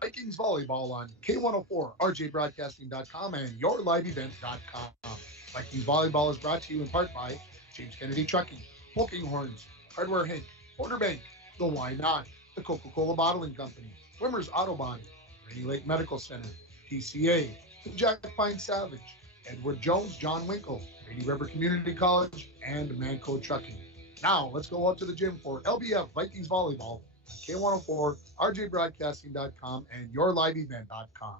Vikings Volleyball on K104, RJBroadcasting.com, and YourLiveEvent.com. Vikings Volleyball is brought to you in part by James Kennedy Trucking, Poking Horns, Hardware Hank, Order Bank, The Why Not, The Coca-Cola Bottling Company, Wimmer's Autobahn, Rainy Lake Medical Center, PCA, The Jack Pine Savage, Edward Jones, John Winkle, Rainy River Community College, and Manco Trucking. Now, let's go out to the gym for LBF Vikings Volleyball on K104, RJBroadcasting.com, and YourLiveEvent.com.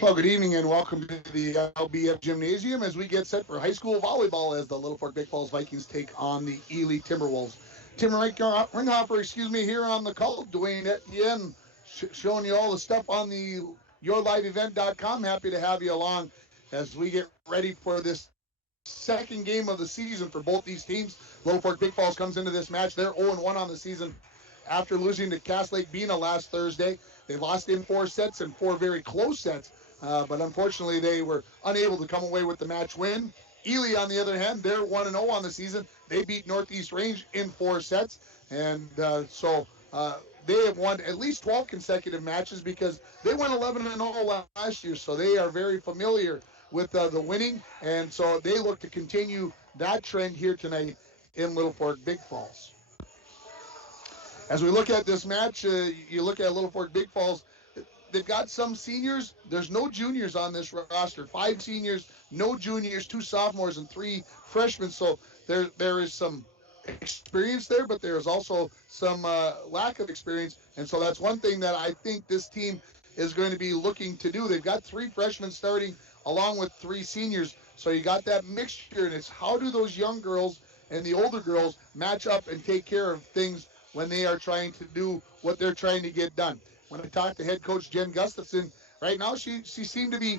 Well, good evening and welcome to the LBF Gymnasium as we get set for high school volleyball as the Littlefork Big Falls Vikings take on the Ely Timberwolves. Tim Ringhoffer, here on the call. Dwayne Etienne showing you all the stuff on the YourLiveEvent.com. Happy to have you along as we get ready for this second game of the season for both these teams. Littlefork Big Falls comes into this match. They're 0-1 on the season after losing to Cass Lake Bena last Thursday. They lost in 4 sets and 4 very close sets, but unfortunately they were unable to come away with the match win. Ely, on the other hand, they're 1-0 on the season. They beat Northeast Range in 4 sets, and so they have won at least 12 consecutive matches because they went 11-0 last year, so they are very familiar with the winning, and so they look to continue that trend here tonight in Littlefork Big Falls. As we look at this match, you look at Littlefork Big Falls, they've got some seniors. There's no juniors on this roster. 5 seniors, no juniors, 2 sophomores, and 3 freshmen. So there is some experience there, but there is also some lack of experience. And so that's one thing that I think this team is going to be looking to do. They've got 3 freshmen starting along with 3 seniors. So you got that mixture, and it's how do those young girls and the older girls match up and take care of things when they are trying to do what they're trying to get done. When I talked to head coach Jen Gustafson, right now she seemed to be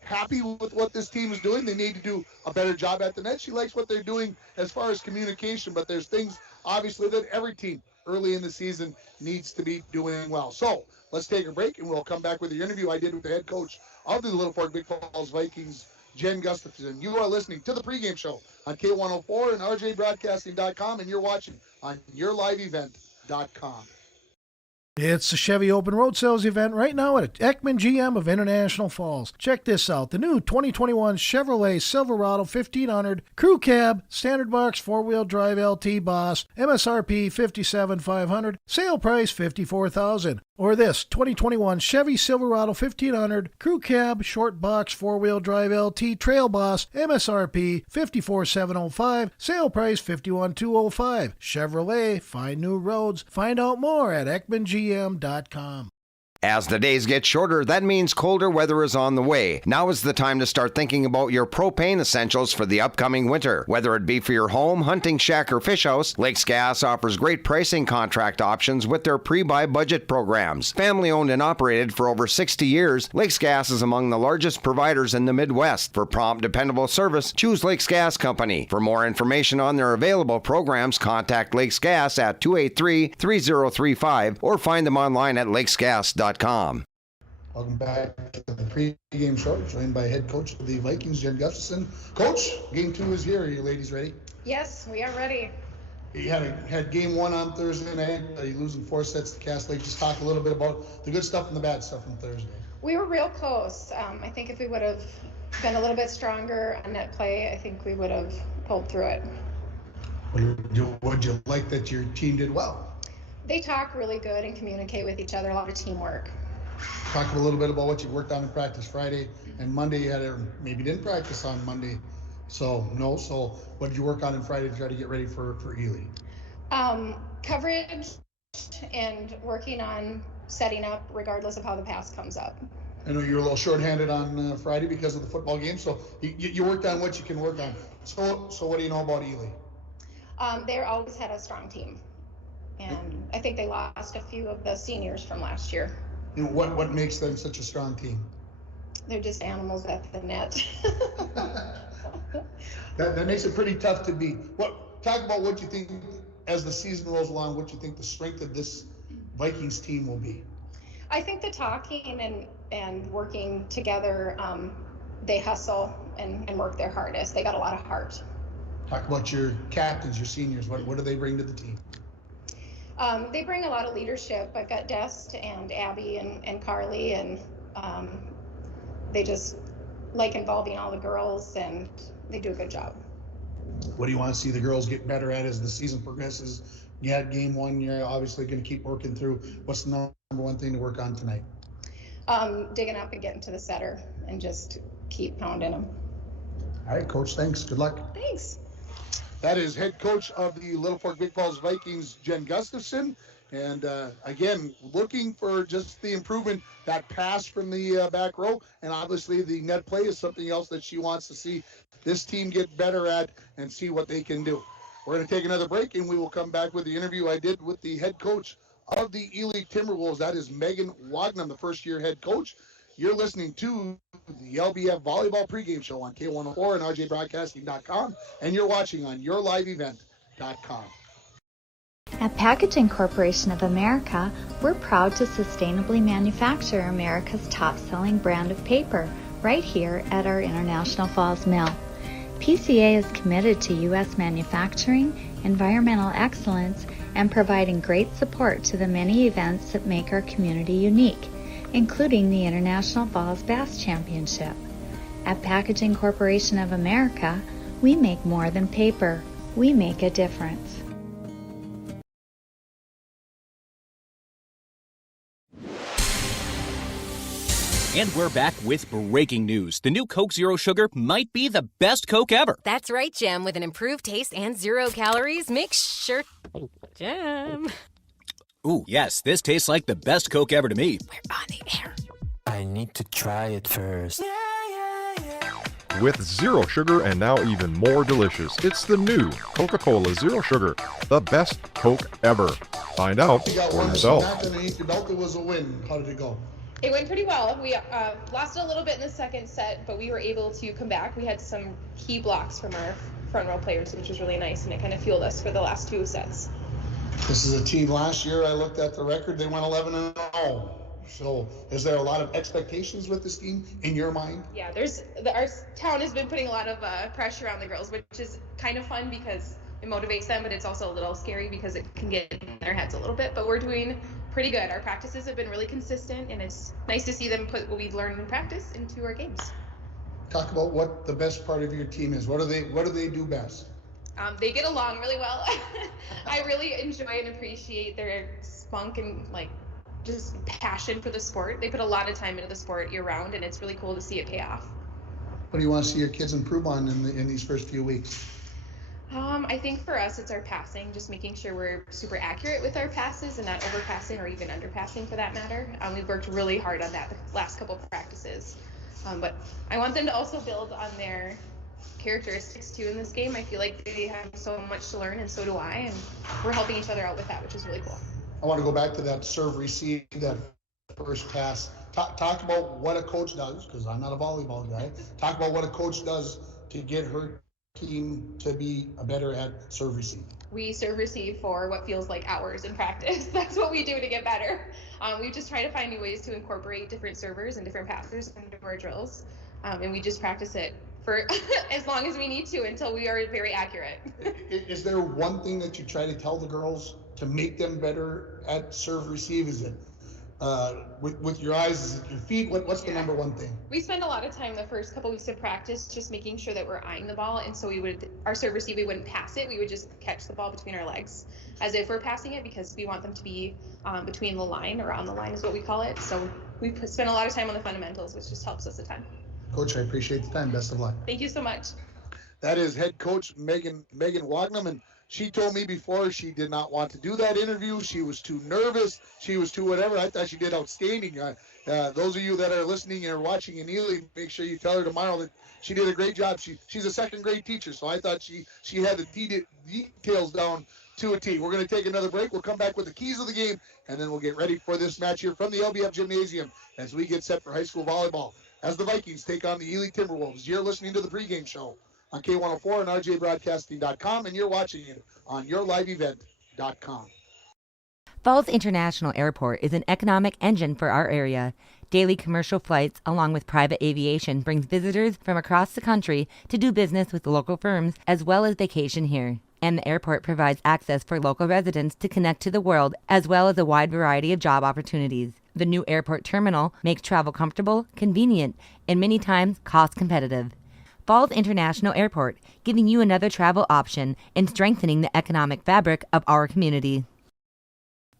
happy with what this team is doing. They need to do a better job at the net. She likes what they're doing as far as communication, but there's things, obviously, that every team early in the season needs to be doing well. So let's take a break, and we'll come back with the interview I did with the head coach of the Littlefork Big Falls Vikings, Jen Gustafson. You are listening to the pregame show on K104 and RJBroadcasting.com, and you're watching on YourLiveEvent.com. It's the Chevy Open Road Sales event right now at Ekman GM of International Falls. Check this out. The new 2021 Chevrolet Silverado 1500 Crew Cab, Standard Box 4-wheel drive LT Boss, MSRP $57,500, sale price $54,000. Or this 2021 Chevy Silverado 1500 Crew Cab, Short Box 4-wheel drive LT Trail Boss, MSRP $54,705, sale price $51,205. Chevrolet, find new roads. Find out more at EkmanGM.com. As the days get shorter, that means colder weather is on the way. Now is the time to start thinking about your propane essentials for the upcoming winter. Whether it be for your home, hunting shack, or fish house, Lakes Gas offers great pricing contract options with their pre-buy budget programs. Family owned and operated for over 60 years, Lakes Gas is among the largest providers in the Midwest. For prompt, dependable service, choose Lakes Gas Company. For more information on their available programs, contact Lakes Gas at 283-3035 or find them online at lakesgas.com. Welcome back to the pregame show, joined by head coach of the Vikings, Jen Gustafson. Coach, game 2 is here. Are you ladies ready? Yes, we are ready. You had game 1 on Thursday night. You losing 4 sets to Cass Lake. Just talk a little bit about the good stuff and the bad stuff on Thursday. We were real close. I think if we would have been a little bit stronger on net play, I think we would have pulled through it. Would you like that your team did well? They talk really good and communicate with each other, a lot of teamwork. Talk a little bit about what you worked on in practice Friday and Monday. You had maybe didn't practice on Monday, so what did you work on Friday to try to get ready for Ely? Coverage and working on setting up regardless of how the pass comes up. I know you were a little shorthanded on Friday because of the football game, so you worked on what you can work on. So what do you know about Ely? They always had a strong team, and I think they lost a few of the seniors from last year. You know, what makes them such a strong team? They're just animals at the net. that makes it pretty tough to beat. Talk about what you think as the season rolls along, what you think the strength of this Vikings team will be. I think the talking and working together, they hustle and work their hardest. They got a lot of heart. Talk about your captains, your seniors. What do they bring to the team? They bring a lot of leadership. I've got Dest and Abby and Carly, and they just like involving all the girls, and they do a good job. What do you want to see the girls get better at as the season progresses? You had game one, you're obviously going to keep working through. What's the number one thing to work on tonight? Digging up and getting to the setter and just keep pounding them. All right, Coach, thanks. Good luck. Thanks. That is head coach of the Littlefork Big Falls Vikings, Jen Gustafson. And again, looking for just the improvement, that pass from the back row. And obviously the net play is something else that she wants to see this team get better at and see what they can do. We're going to take another break, and we will come back with the interview I did with the head coach of the Ely Timberwolves. That is Megan Wagnum, the first-year head coach. You're listening to the LBF Volleyball pregame show on K104 and RJBroadcasting.com, and you're watching on YourLiveEvent.com. At Packaging Corporation of America, we're proud to sustainably manufacture America's top-selling brand of paper right here at our International Falls Mill. PCA is committed to U.S. manufacturing, environmental excellence, and providing great support to the many events that make our community unique, including the International Falls Bass Championship. At Packaging Corporation of America, we make more than paper. We make a difference. And we're back with breaking news. The new Coke Zero Sugar might be the best Coke ever. That's right, Jim. With an improved taste and 0 calories, make sure... Jim. Ooh, yes, this tastes like the best Coke ever to me. We're on the air. I need to try it first. With zero sugar and now even more delicious, it's the new Coca-Cola Zero Sugar, the best Coke ever. Find out for yourself. Underneath your belt, it was a win. How did it go? It went pretty well. We lost a little bit in the second set, but we were able to come back. We had some key blocks from our front row players, which was really nice, and it kind of fueled us for the last 2 sets. This is a team last year. I looked at the record. They went 11-0. So is there a lot of expectations with this team in your mind? Yeah, our town has been putting a lot of pressure on the girls, which is kind of fun because it motivates them, but it's also a little scary because it can get in their heads a little bit. But we're doing pretty good. Our practices have been really consistent, and it's nice to see them put what we've learned in practice into our games. Talk about what the best part of your team is. What do they do best? They get along really well. I really enjoy and appreciate their spunk and just passion for the sport. They put a lot of time into the sport year round, and it's really cool to see it pay off. What do you want to see your kids improve on in these first few weeks? I think for us, it's our passing, just making sure we're super accurate with our passes and not overpassing or even underpassing for that matter. We've worked really hard on that the last couple of practices. But I want them to also build on their characteristics too in this game. I feel like they have so much to learn, and so do I, and we're helping each other out with that, which is really cool. I want to go back to that serve receive, that first pass. Talk about what a coach does, because I'm not a volleyball guy. Talk about what a coach does to get her team to be better at serve receive. We serve receive for what feels like hours in practice. That's what we do to get better. We just try to find new ways to incorporate different servers and different passers into our drills, and we just practice it for as long as we need to until we are very accurate. Is there one thing that you try to tell the girls to make them better at serve receive? Is it with your eyes? Is it your feet? What's the number one thing? We spend a lot of time the first couple weeks of practice just making sure that we're eyeing the ball, and so our serve receive, we wouldn't pass it. We would just catch the ball between our legs as if we're passing it, because we want them to be between the line, or on the line is what we call it. So we spend a lot of time on the fundamentals, which just helps us a ton. Coach, I appreciate the time. Best of luck. Thank you so much. That is head coach Megan Wagnum, and she told me before she did not want to do that interview. She was too nervous. She was too whatever. I thought she did outstanding. Those of you that are listening and watching in Ely, make sure you tell her tomorrow that she did a great job. She's a second grade teacher, so I thought she had the details down to a T. We're going to take another break. We'll come back with the keys of the game, and then we'll get ready for this match here from the LBF Gymnasium as we get set for high school volleyball as the Vikings take on the Ely Timberwolves. You're listening to the pregame show on K104 and RJBroadcasting.com, and you're watching it on YourLiveEvent.com. Falls International Airport is an economic engine for our area. Daily commercial flights, along with private aviation, brings visitors from across the country to do business with local firms as well as vacation here. and the airport provides access for local residents to connect to the world as well as a wide variety of job opportunities. The new airport terminal makes travel comfortable, convenient, and many times cost competitive. Falls International Airport, giving you another travel option and strengthening the economic fabric of our community.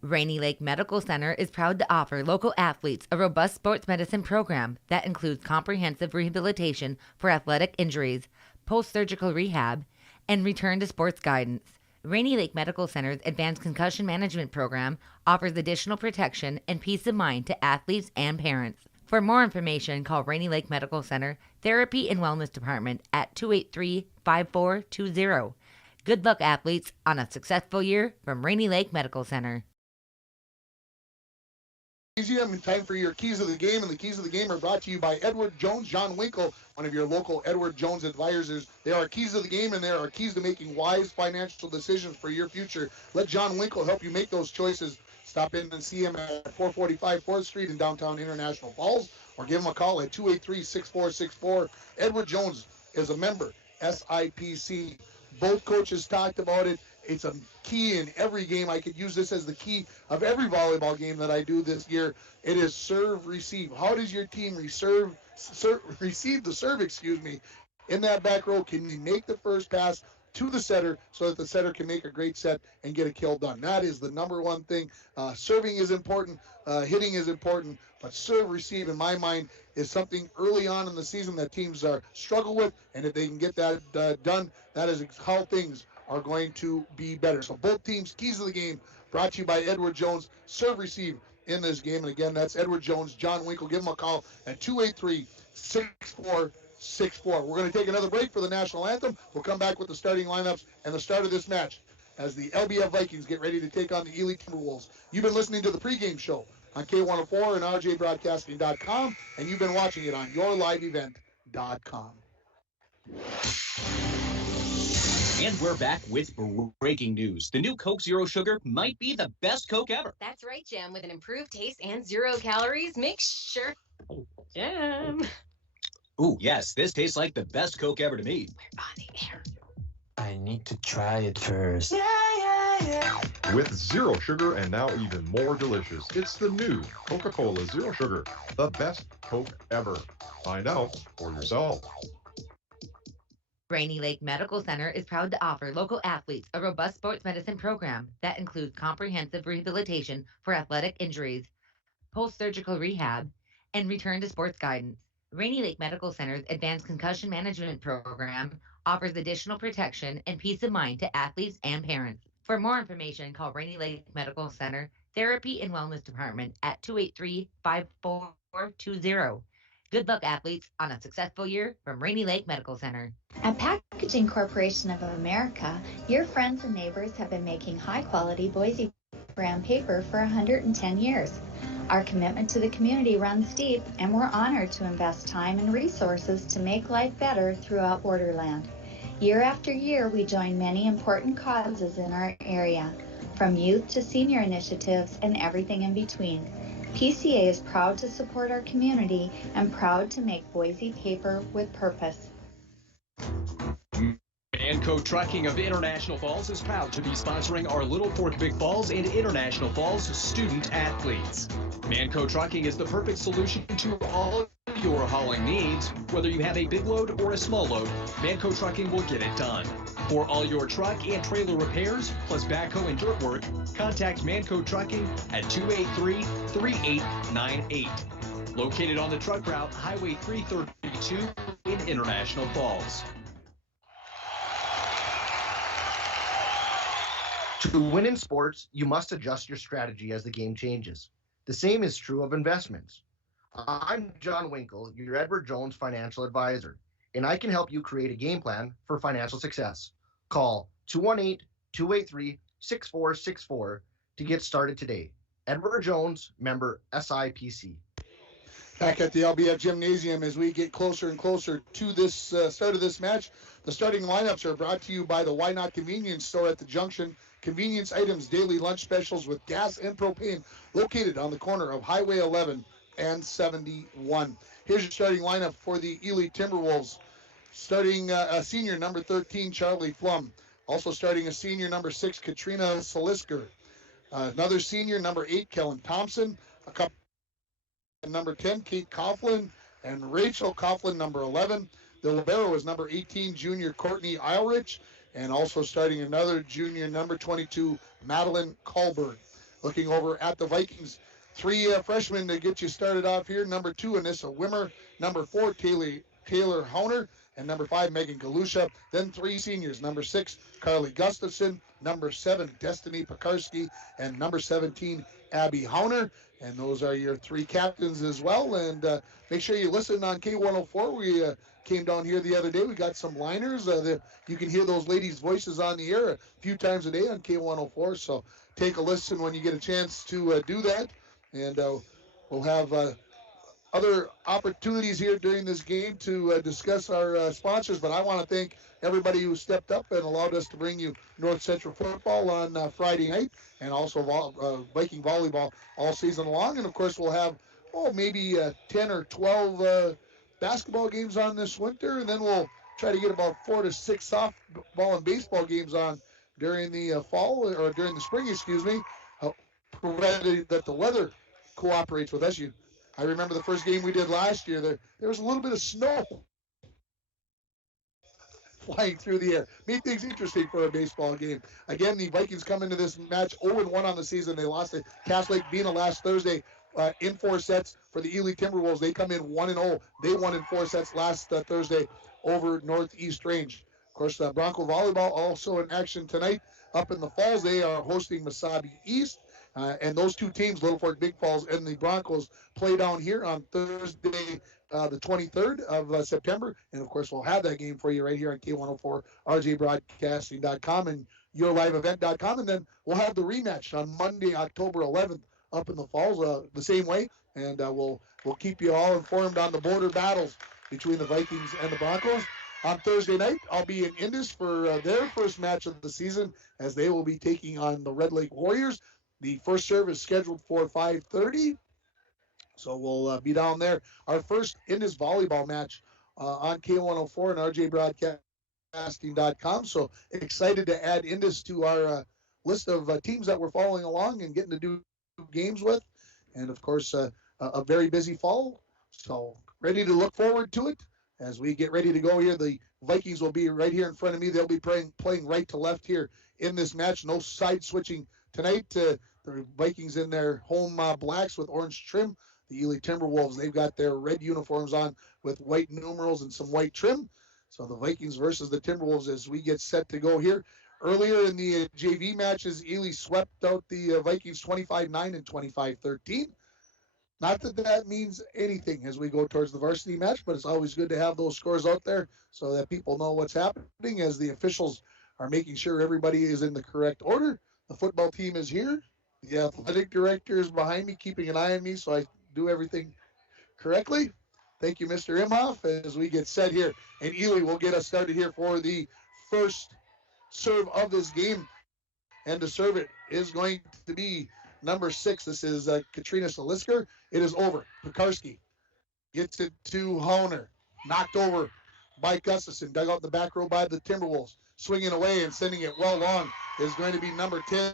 Rainy Lake Medical Center is proud to offer local athletes a robust sports medicine program that includes comprehensive rehabilitation for athletic injuries, post-surgical rehab, and return to sports guidance. Rainy Lake Medical Center's Advanced Concussion Management Program offers additional protection and peace of mind to athletes and parents. For more information, call Rainy Lake Medical Center Therapy and Wellness Department at 283-5420. Good luck, athletes, on a successful year from Rainy Lake Medical Center. Museum, time for your keys of the game, and the keys of the game are brought to you by Edward Jones, John Winkle, one of your local Edward Jones advisors. There are keys of the game, and there are keys to making wise financial decisions for your future. Let John Winkle help you make those choices. Stop in and see him at 445 4th Street in downtown International Falls, or give him a call at 283-6464. Edward Jones is a member, SIPC. Both coaches talked about it. It's a key in every game. I could use this as the key of every volleyball game that I do this year. It is serve, receive. How does your team receive the serve, in that back row? Can you make the first pass to the setter so that the setter can make a great set and get a kill done? That is the number one thing. Serving is important. Hitting is important. But serve, receive, in my mind, is something early on in the season that teams struggle with. And if they can get that done, that is how things are going to be better. So both teams, keys of the game, brought to you by Edward Jones. Serve, receive in this game. And again, that's Edward Jones, John Winkle. Give him a call at 283-6464. We're going to take another break for the national anthem. We'll come back with the starting lineups and the start of this match as the LBF Vikings get ready to take on the Ely Timberwolves. You've been listening to the pregame show on K104 and RJBroadcasting.com, and you've been watching it on YourLiveEvent.com. And we're back with breaking news. The new Coke Zero Sugar might be the best Coke ever. That's right, Jim. With an improved taste and 0 calories, make sure... Jim. Ooh, yes, this tastes like the best Coke ever to me. We're on the air. I need to try it first. With zero sugar and now even more delicious, it's the new Coca-Cola Zero Sugar, the best Coke ever. Find out for yourself. Rainy Lake Medical Center is proud to offer local athletes a robust sports medicine program that includes comprehensive rehabilitation for athletic injuries, post-surgical rehab, and return to sports guidance. Rainy Lake Medical Center's Advanced Concussion Management Program offers additional protection and peace of mind to athletes and parents. For more information, call Rainy Lake Medical Center Therapy and Wellness Department at 283-5420. Good luck, athletes, on a successful year from Rainy Lake Medical Center. At Packaging Corporation of America, your friends and neighbors have been making high-quality Boise brown paper for 110 years. Our commitment to the community runs deep, and we're honored to invest time and resources to make life better throughout Borderland. Year after year, we join many important causes in our area, from youth to senior initiatives and everything in between. PCA is proud to support our community and proud to make Boise paper with purpose. Manco Trucking of International Falls is proud to be sponsoring our Littlefork Big Falls and International Falls student athletes. Manco Trucking is the perfect solution to all your hauling needs. Whether you have a big load or a small load, Manco Trucking will get it done. For all your truck and trailer repairs, plus backhoe and dirt work, contact Manco Trucking at 283-3898. Located on the truck route Highway 332 in International Falls. To win in sports, you must adjust your strategy as the game changes. The same is true of investments. I'm John Winkle, your Edward Jones financial advisor, and I can help you create a game plan for financial success. Call 218-283-6464 to get started today. Edward Jones, member SIPC. Back at the LBF Gymnasium as we get closer and closer to this start of this match. The starting lineups are brought to you by the Why Not Convenience Store at the Junction. Convenience items, daily lunch specials with gas and propane, located on the corner of Highway 11 and 71. Here's your starting lineup for the Ely Timberwolves. Starting senior number 13, Charlie Flum. Also starting a senior, number 6, Katrina Salisker. Another senior, number 8, Kellen Thompson. A couple, number 10, Kate Coughlin, and Rachel Coughlin, number 11. The libero is number 18, junior Courtney Eilrich, and also starting another junior, number 22, Madeline Kahlberg. Looking over at the Vikings, 3 freshmen to get you started off here. Number 2, Anissa Wimmer. Number 4, Taylor Hauner. And number 5, Megan Galusha. Then 3 seniors. Number 6, Carly Gustafson. Number 7, Destiny Pekarski. And number 17, Abby Hauner. And those are your 3 captains as well. And make sure you listen on K104. We came down here the other day. We got some liners. You can hear those ladies' voices on the air a few times a day on K104. So take a listen when you get a chance to do that. And we'll have other opportunities here during this game to discuss our sponsors. But I want to thank everybody who stepped up and allowed us to bring you North Central football on Friday night, and also Viking volleyball all season long. And of course, we'll have maybe 10 or 12 basketball games on this winter, and then we'll try to get about 4 to 6 softball and baseball games on during the fall, or during the spring, provided that the weather cooperates with us. I remember the first game we did last year, there was a little bit of snow flying through the air. Made things interesting for a baseball game. Again, the Vikings come into this match 0-1 on the season. They lost to Cass Lake Bena last Thursday in 4 sets. For the Ely Timberwolves, they come in 1-0. They won in 4 sets last Thursday over Northeast Range. Of course, Bronco Volleyball also in action tonight up in the Falls. They are hosting Mesabi East. And those 2 teams, Littlefork Big Falls and the Broncos, play down here on Thursday, the 23rd of September. And, of course, we'll have that game for you right here on K104, rjbroadcasting.com, and yourliveevent.com. And then we'll have the rematch on Monday, October 11th, up in the Falls the same way. And we'll keep you all informed on the border battles between the Vikings and the Broncos. On Thursday night, I'll be in Indus for their first match of the season, as they will be taking on the Red Lake Warriors. The first serve is scheduled for 5:30, so we'll be down there. Our first Indus volleyball match on K104 and rjbroadcasting.com. So excited to add Indus to our list of teams that we're following along and getting to do games with. And, of course, a very busy fall. So ready to look forward to it as we get ready to go here. The Vikings will be right here in front of me. They'll be playing right to left here in this match. No side switching tonight. The Vikings in their home blacks with orange trim. The Ely Timberwolves, they've got their red uniforms on with white numerals and some white trim. So the Vikings versus the Timberwolves as we get set to go here. Earlier in the JV matches, Ely swept out the Vikings 25-9 and 25-13. Not that that means anything as we go towards the varsity match, but it's always good to have those scores out there so that people know what's happening as the officials are making sure everybody is in the correct order. The football team is here. The athletic director is behind me, keeping an eye on me so I do everything correctly. Thank you, Mr. Imhoff, as we get set here. And Ely will get us started here for the first serve of this game. And to serve it is going to be number 6. This is Katrina Salisker. It is over. Pekarski gets it to Hauner. Knocked over by Gustafson. Dug out in the back row by the Timberwolves. Swinging away and sending it well long is going to be number 10,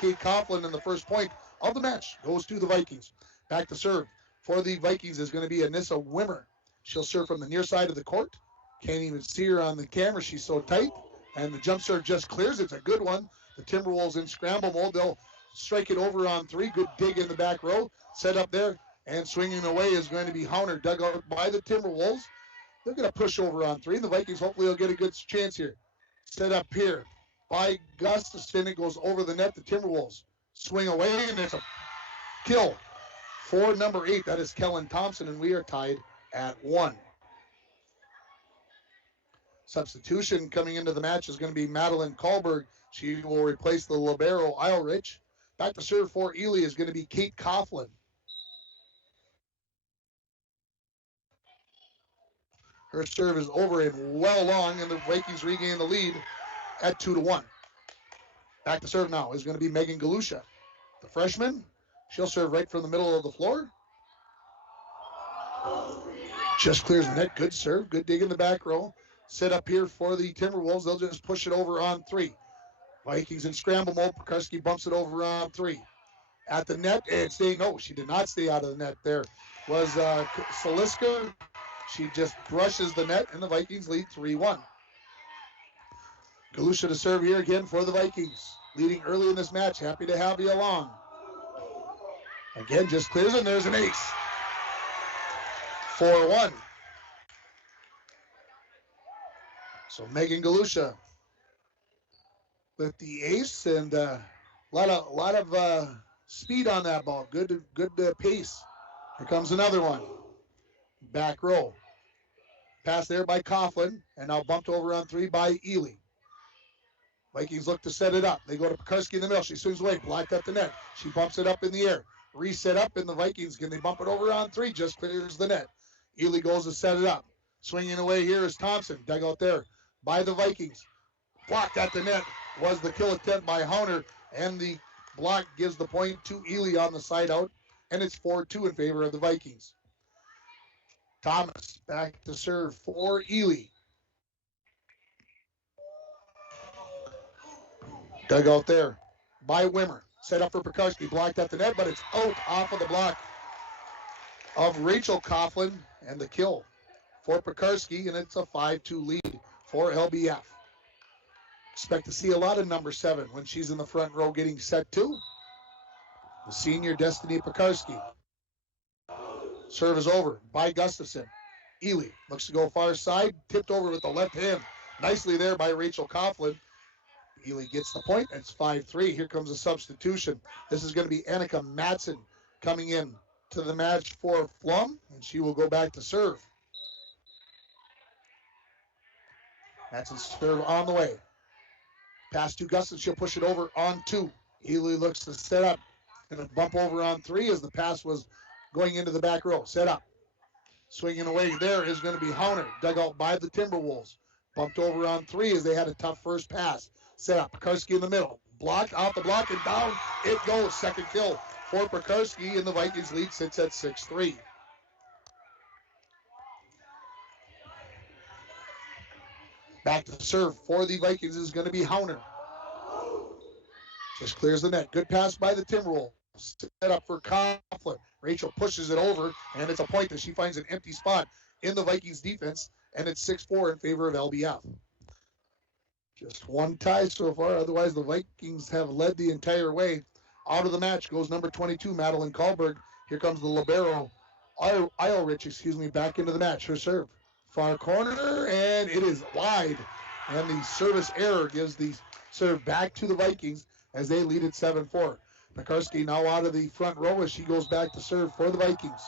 Kate Coughlin, and the first point of the match goes to the Vikings. Back to serve for the Vikings is going to be Anissa Wimmer. She'll serve from the near side of the court. Can't even see her on the camera. She's so tight. And the jump serve just clears. It's a good one. The Timberwolves in scramble mode. They'll strike it over on 3. Good dig in the back row. Set up there. And swinging away is going to be Hauner, dug out by the Timberwolves. They're going to push over on 3. The Vikings hopefully will get a good chance here. Set up here by Gustafson. It goes over the net. The Timberwolves swing away, and it's a kill for number 8. That is Kellen Thompson, and we are tied at 1. Substitution coming into the match is going to be Madeline Kahlberg. She will replace the libero Eilrich. Back to serve for Ely is going to be Kate Coughlin. Her serve is over and well long, and the Vikings regain the lead at 2-1. Back to serve now is going to be Megan Galusha. The freshman, she'll serve right from the middle of the floor. Just clears the net. Good serve. Good dig in the back row. set up here for the Timberwolves. They'll just push it over on 3. Vikings in scramble mode. Pekarski bumps it over on 3. At the net, and she did not stay out of the net. There was Soliska. She just brushes the net, and the Vikings lead 3-1. Galusha to serve here again for the Vikings. Leading early in this match. Happy to have you along. Again, just clears, and there's an ace. 4-1. So Megan Galusha with the ace, and a lot of speed on that ball. Good pace. Here comes another one. Back row. Pass there by Coughlin, and now bumped over on 3 by Ely. Vikings look to set it up. They go to Pekarski in the middle. She swings away, blocked at the net. She bumps it up in the air. Reset up, and the Vikings, can they bump it over on 3? Just clears the net. Ely goes to set it up. Swinging away here is Thompson. Dug out there by the Vikings. Blocked at the net was the kill attempt by Hauner, and the block gives the point to Ely on the side out, and it's 4-2 in favor of the Vikings. Thomas back to serve for Ely. Dug out there by Wimmer. Set up for Pekarski. Blocked at the net, but it's out off of the block of Rachel Coughlin, and the kill for Pekarski, and it's a 5-2 lead for LBF. Expect to see a lot of number 7 when she's in the front row getting set to. The senior Destiny Pekarski. Serve is over by Gustafson. Ely looks to go far side. Tipped over with the left hand. Nicely there by Rachel Coughlin. Ely gets the point. It's 5-3. Here comes a substitution. This is going to be Annika Madsen coming in to the match for Flum, and she will go back to serve. Madsen serve on the way. Pass to Gustin. She'll push it over on 2. Ely looks to set up. Going to bump over on 3 as the pass was going into the back row. Set up. Swinging away there is going to be Hauner. Dug out by the Timberwolves. Bumped over on 3 as they had a tough first pass. Set up. Pekarski in the middle. Blocked off the block and down it goes. Second kill for Pekarski, and the Vikings lead sits at 6-3. Back to serve for the Vikings is going to be Hauner. Just clears the net. Good pass by the Timberwolves. Set up for Coughlin. Rachel pushes it over, and it's a point that she finds an empty spot in the Vikings defense, and it's 6-4 in favor of LBF. Just one tie so far. Otherwise, the Vikings have led the entire way. Out of the match goes number 22, Madeline Kahlberg. Here comes the libero, Eilrich, back into the match. Her serve. Far corner, and it is wide. And the service error gives the serve back to the Vikings as they lead at 7-4. Pekarski now out of the front row as she goes back to serve for the Vikings.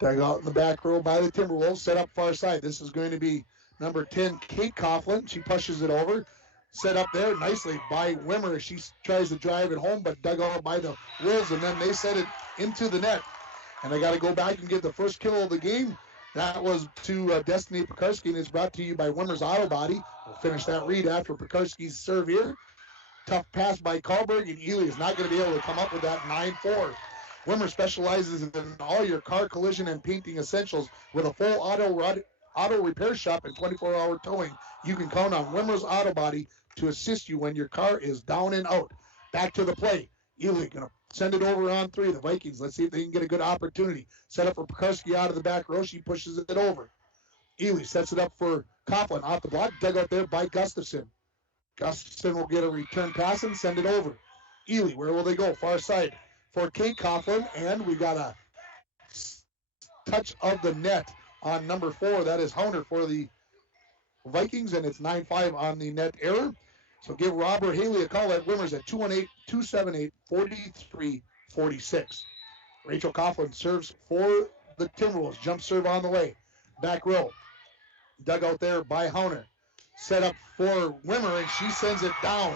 Dug out in the back row by the Timberwolves. Set up far side. This is going to be number 10, Kate Coughlin. She pushes it over. Set up there nicely by Wimmer. She tries to drive it home, but dug out by the Wolves, and then they set it into the net. And I got to go back and get the first kill of the game. That was to Destiny Pekarski, and it's brought to you by Wimmer's Auto Body. We'll finish that read after Pekarski's serve here. Tough pass by Kahlberg, and Ely is not going to be able to come up with that 9-4. Wimmer specializes in all your car collision and painting essentials with a full auto repair shop and 24-hour towing. You can count on Wimmer's Auto Body to assist you when your car is down and out. Back to the play. Ely going to send it over on 3. The Vikings, let's see if they can get a good opportunity. Set up for Pekarski out of the back row. She pushes it over. Ely sets it up for Coughlin off the block. Dug out there by Gustafson. Gustafson will get a return pass and send it over. Ely, where will they go? Far side for Kate Coughlin, and we got a touch of the net on number 4. That is Hauner for the Vikings, and it's 9-5 on the net error. So give Robert Haley a call at Wimmers at 218-278-4346. Rachel Coughlin serves for the Timberwolves. Jump serve on the way. Back row. Dug out there by Hauner. Set up for Wimmer, and she sends it down.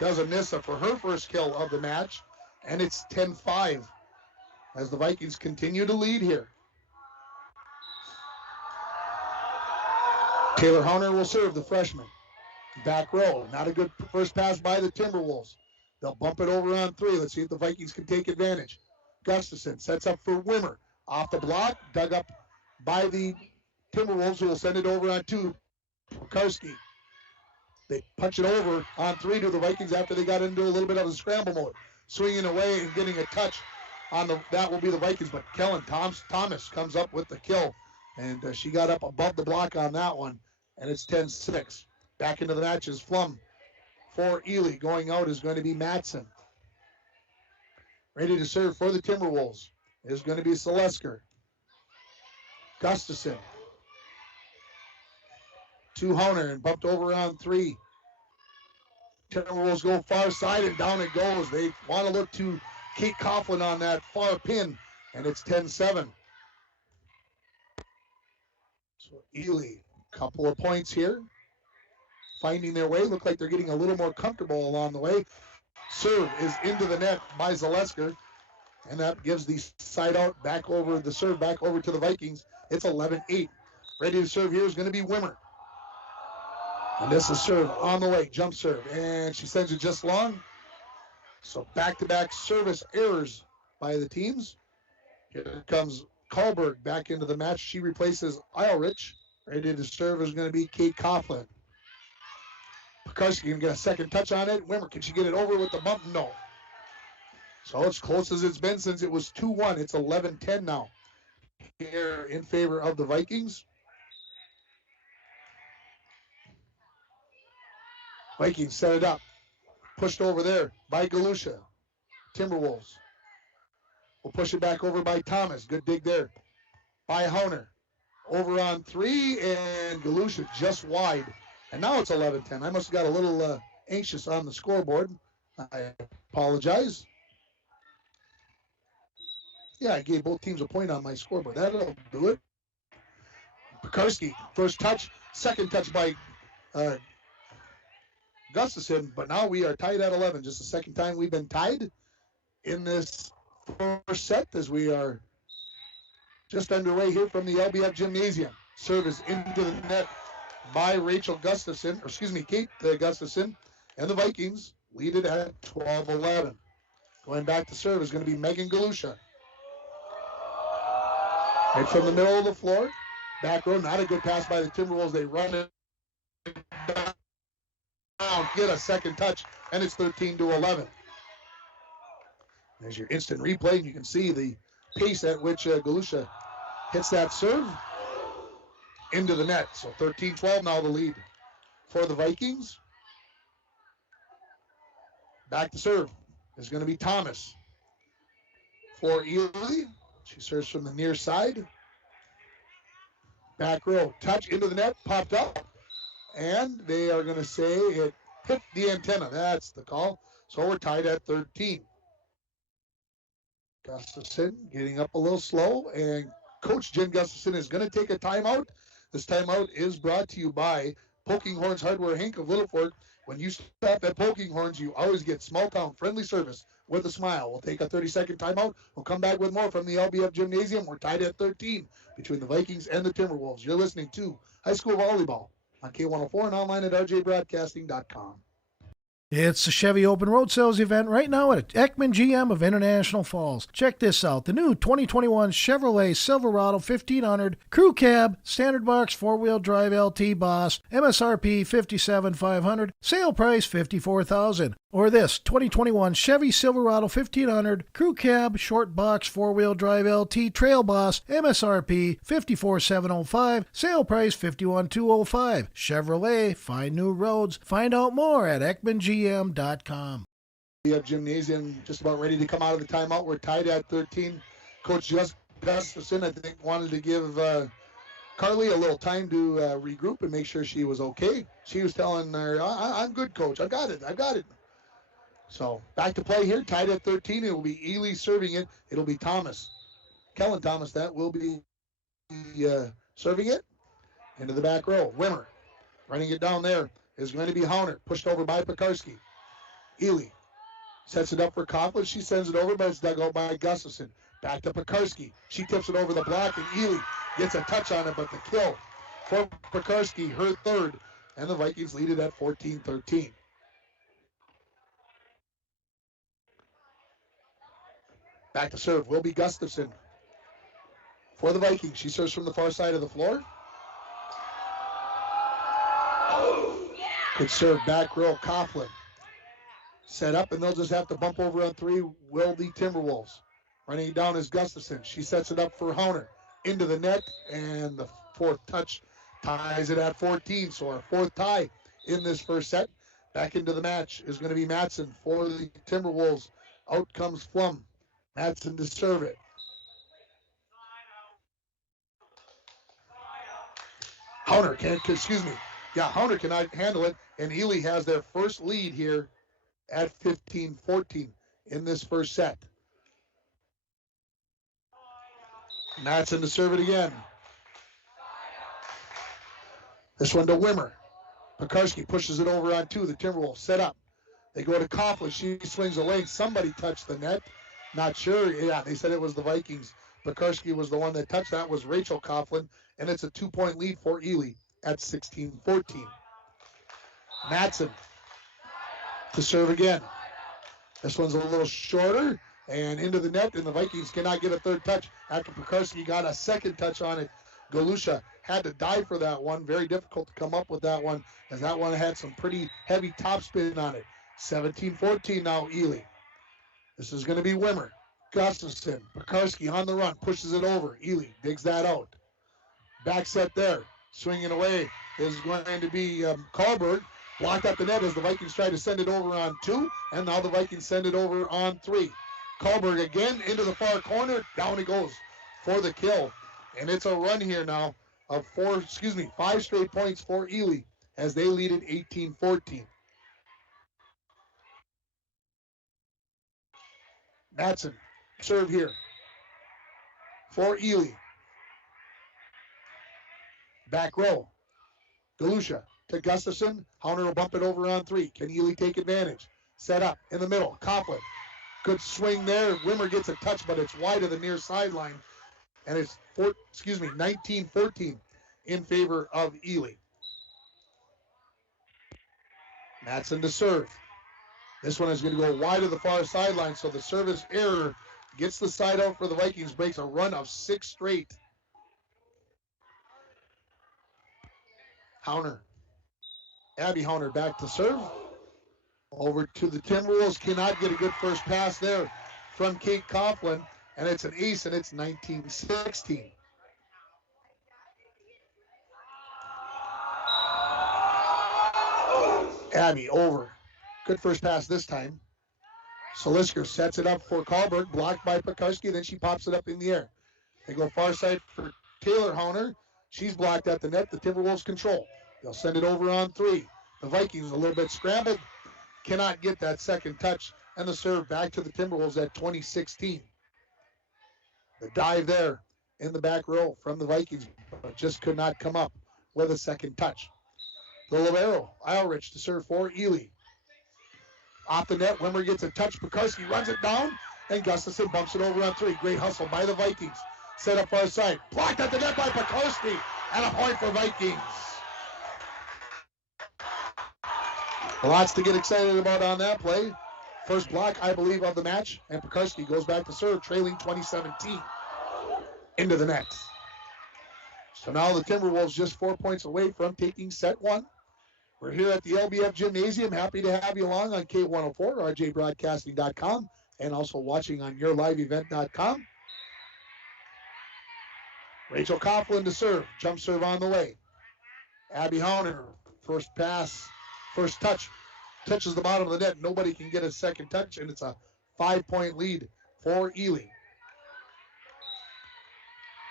Doesn't miss it for her first kill of the match. And it's 10-5 as the Vikings continue to lead here. Taylor Hauner will serve the freshman. Back row. Not a good first pass by the Timberwolves. They'll bump it over on 3. Let's see if the Vikings can take advantage. Gustafson sets up for Wimmer. Off the block. Dug up by the Timberwolves, who will send it over on 2. Karski. They punch it over on 3 to the Vikings after they got into a little bit of a scramble mode. Swinging away and getting a touch on that will be the Vikings, but Kellen Thomas comes up with the kill, and she got up above the block on that one, and it's 10-6. Back into the match is Flum for Ely. Going out is going to be Matson. Ready to serve for the Timberwolves is going to be Selesker. Gustafson to Honer and bumped over on 3. Timberwolves go far side and down it goes. They want to look to Kate Coughlin on that far pin, and it's 10-7. So Ely, couple of points here. Finding their way. Look like they're getting a little more comfortable along the way. Serve is into the net by Zalesker, and that gives the side out back over the serve back over to the Vikings. It's 11-8. Ready to serve here is going to be Wimmer. And this is serve on the way, jump serve, and she sends it just long. So back-to-back service errors by the teams. Here comes Kahlberg back into the match. She replaces Eilrich. Ready to serve is going to be Kate Coughlin. Pekarski can get a second touch on it. Wimmer, can she get it over with the bump? No. So it's close as it's been since it was 2-1. It's 11-10 now here in favor of the Vikings. Vikings set it up. Pushed over there by Galusha. Timberwolves will push it back over by Thomas. Good dig there by Honer. Over on 3, and Galusha just wide. And now it's 11-10. I must have got a little anxious on the scoreboard. I apologize. Yeah, I gave both teams a point on my scoreboard. That'll do it. Pekarski, first touch. Second touch by Gustafson, but now we are tied at 11. Just the second time we've been tied in this first set as we are just underway here from the LBF Gymnasium. Service into the net by Rachel Gustafson, or excuse me, Kate Gustafson, and the Vikings lead it at 12-11. Going back to serve is going to be Megan Galusha. Right from the middle of the floor. Back row, not a good pass by the Timberwolves. They run it down, get a second touch, and it's 13-11. There's your instant replay, and you can see the pace at which Galusha hits that serve into the net. So 13-12 now the lead for the Vikings. Back to serve is going to be Thomas for Ely. She serves from the near side. Back row, touch into the net, popped up, and they are going to say it hit the antenna. That's the call. So we're tied at 13. Gustafson getting up a little slow, and Coach Jen Gustafson is going to take a timeout. This timeout is brought to you by Poking Horns Hardware Inc. of Littlefork. When you stop at Poking Horns, you always get small town friendly service with a smile. We'll take a 30-second timeout. We'll come back with more from the LBF Gymnasium. We're tied at 13 between the Vikings and the Timberwolves. You're listening to High School Volleyball on K104 and online at rjbroadcasting.com. It's the Chevy Open Road Sales event right now at Ekman GM of International Falls. Check this out. The new 2021 Chevrolet Silverado 1500 Crew Cab, Standard Box 4-Wheel Drive LT Boss, MSRP $57,500, sale price $54,000. Or this 2021 Chevy Silverado 1500 Crew Cab, Short Box 4-Wheel Drive LT Trail Boss, MSRP $54,705, sale price $51,205. Chevrolet, find new roads. Find out more at EkmanGM.com. We have Gymnasium just about ready to come out of the timeout. We're tied at 13. Coach Gustafson, I think, wanted to give Carly a little time to regroup and make sure she was okay. She was telling her, I'm good, Coach. I got it. So back to play here, tied at 13. It will be Ely serving it. It'll be Thomas. Kellen Thomas, that will be serving it into the back row. Wimmer running it down there is going to be Hauner, pushed over by Pekarski. Ely sets it up for Coughlin. She sends it over, but it's dug out by Gustafson. Back to Pekarski. She tips it over the block, and Ely gets a touch on it, but the kill for Pekarski, her third, and the Vikings lead it at 14-13. Back to serve will be Gustafson for the Vikings. She serves from the far side of the floor. Good serve, back row, Coughlin. Set up, and they'll just have to bump over on three, will the Timberwolves. Running it down is Gustafson. She sets it up for Hauner. Into the net, and the fourth touch ties it at 14. So our fourth tie in this first set. Back into the match is going to be Matson for the Timberwolves. Out comes Flum. Matson to serve it. Hauner Hauner cannot handle it, and Ely has their first lead here at 15-14 in this first set. Matson to serve it again. This one to Wimmer. Pekarski pushes it over on two. The Timberwolves set up. They go to Coughlin. She swings a lane. Somebody touched the net. Not sure. Yeah, they said it was the Vikings. Pekarski was the one that touched. That was Rachel Coughlin, and it's a 2-point lead for Ely at 16-14. Matson to serve again. This one's a little shorter and into the net, and the Vikings cannot get a third touch after Pekarski got a second touch on it. Galusha had to dive for that one. Very difficult to come up with that one, as that one had some pretty heavy topspin on it. 17-14 now, Ely. This is going to be Wimmer. Gustafson, Pekarski on the run, pushes it over. Ely digs that out. Back set there. Swinging away is going to be Karlberg. Blocked up the net as the Vikings try to send it over on two, and now the Vikings send it over on three. Karlberg again into the far corner. Down he goes for the kill. And it's a run here now of 5 straight points for Ely as they lead it 18-14. Matson, serve here for Ely. Back row. Galusha to Gustafson. Hauner will bump it over on three. Can Ely take advantage? Set up in the middle. Coughlin. Good swing there. Wimmer gets a touch, but it's wide of the near sideline. And it's 19-14 in favor of Ely. Matson to serve. This one is going to go wide of the far sideline, so the service error gets the side out for the Vikings, breaks a run of 6 straight. Abby Hauner back to serve. Over to the Timberwolves, cannot get a good first pass there from Kate Coughlin, and it's an ace, and it's 19-16. Abby over. Good first pass this time. Solisker sets it up for Karlberg, blocked by Pekarski, then she pops it up in the air. They go far side for Taylor Hauner. She's blocked at the net. The Timberwolves control. They'll send it over on three. The Vikings a little bit scrambled. Cannot get that second touch, and the serve back to the Timberwolves at 20-16. The dive there in the back row from the Vikings, but just could not come up with a second touch. The libero, Eilrich to serve for Ely. Off the net, Wimmer gets a touch. Pekarski runs it down, and Gustafson bumps it over on three. Great hustle by the Vikings. Set up far side. Blocked at the net by Pekarski, and a point for Vikings. Lots to get excited about on that play. First block, I believe, of the match, and Pekarski goes back to serve, trailing 20-17 into the net. So now the Timberwolves just 4 points away from taking set one. We're here at the LBF Gymnasium. Happy to have you along on K104, rjbroadcasting.com, and also watching on yourliveevent.com. Rachel Coughlin to serve. Jump serve on the way. Abby Hauner, first pass, first touch. Touches the bottom of the net. Nobody can get a second touch, and it's a 5-point lead for Ely.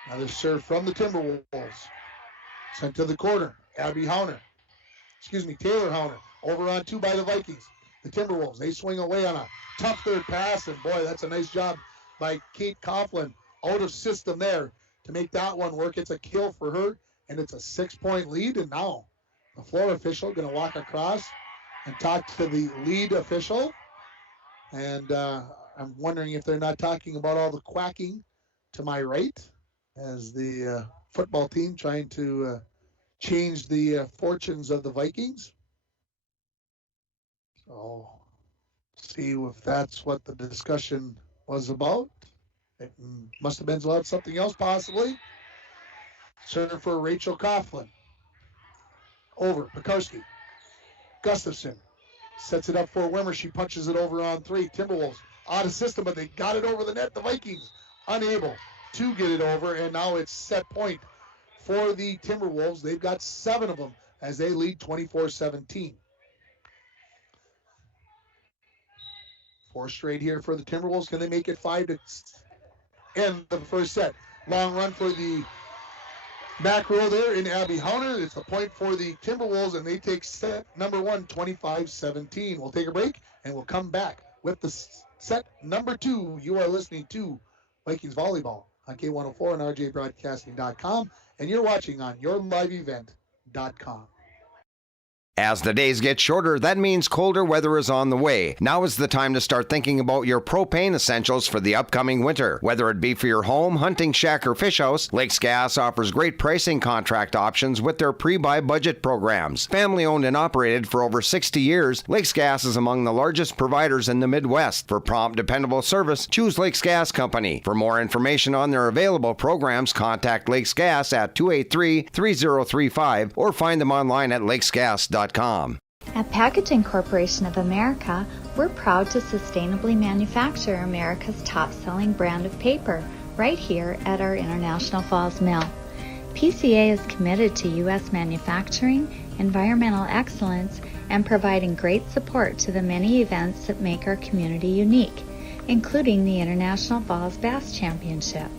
Another serve from the Timberwolves. Sent to the corner. Taylor Hauner. Over on two by the Vikings. The Timberwolves, they swing away on a tough third pass, and boy, that's a nice job by Kate Coughlin. Out of system there to make that one work. It's a kill for her, and it's a 6-point lead, and now the floor official going to walk across and talk to the lead official. And I'm wondering if they're not talking about all the quacking to my right as the football team trying to change the fortunes of the Vikings. So see if that's what the discussion was about. It must have been about something else possibly. Serve for Rachel Coughlin. Over, Pekarski. Gustafson sets it up for Wimmer. She punches it over on 3. Timberwolves out of system, but they got it over the net. The Vikings unable to get it over, and now it's set point for the Timberwolves. They've got 7 of them as they lead 24-17. 4 straight here for the Timberwolves. Can they make it 5 to end the first set? Long run for the back row there in Abby Hauner. It's the point for the Timberwolves, and they take set number 1, 25-17. We'll take a break, and we'll come back with the set number 2. You are listening to Vikings Volleyball on K104 and rjbroadcasting.com, and you're watching on yourliveevent.com. As the days get shorter, that means colder weather is on the way. Now is the time to start thinking about your propane essentials for the upcoming winter. Whether it be for your home, hunting shack, or fish house, Lakes Gas offers great pricing contract options with their pre-buy budget programs. Family owned and operated for over 60 years, Lakes Gas is among the largest providers in the Midwest. For prompt, dependable service, choose Lakes Gas Company. For more information on their available programs, contact Lakes Gas at 283-3035 or find them online at lakesgas.com. At Packaging Corporation of America, we're proud to sustainably manufacture America's top-selling brand of paper right here at our International Falls mill. PCA is committed to U.S. manufacturing, environmental excellence, and providing great support to the many events that make our community unique, including the International Falls Bass Championship.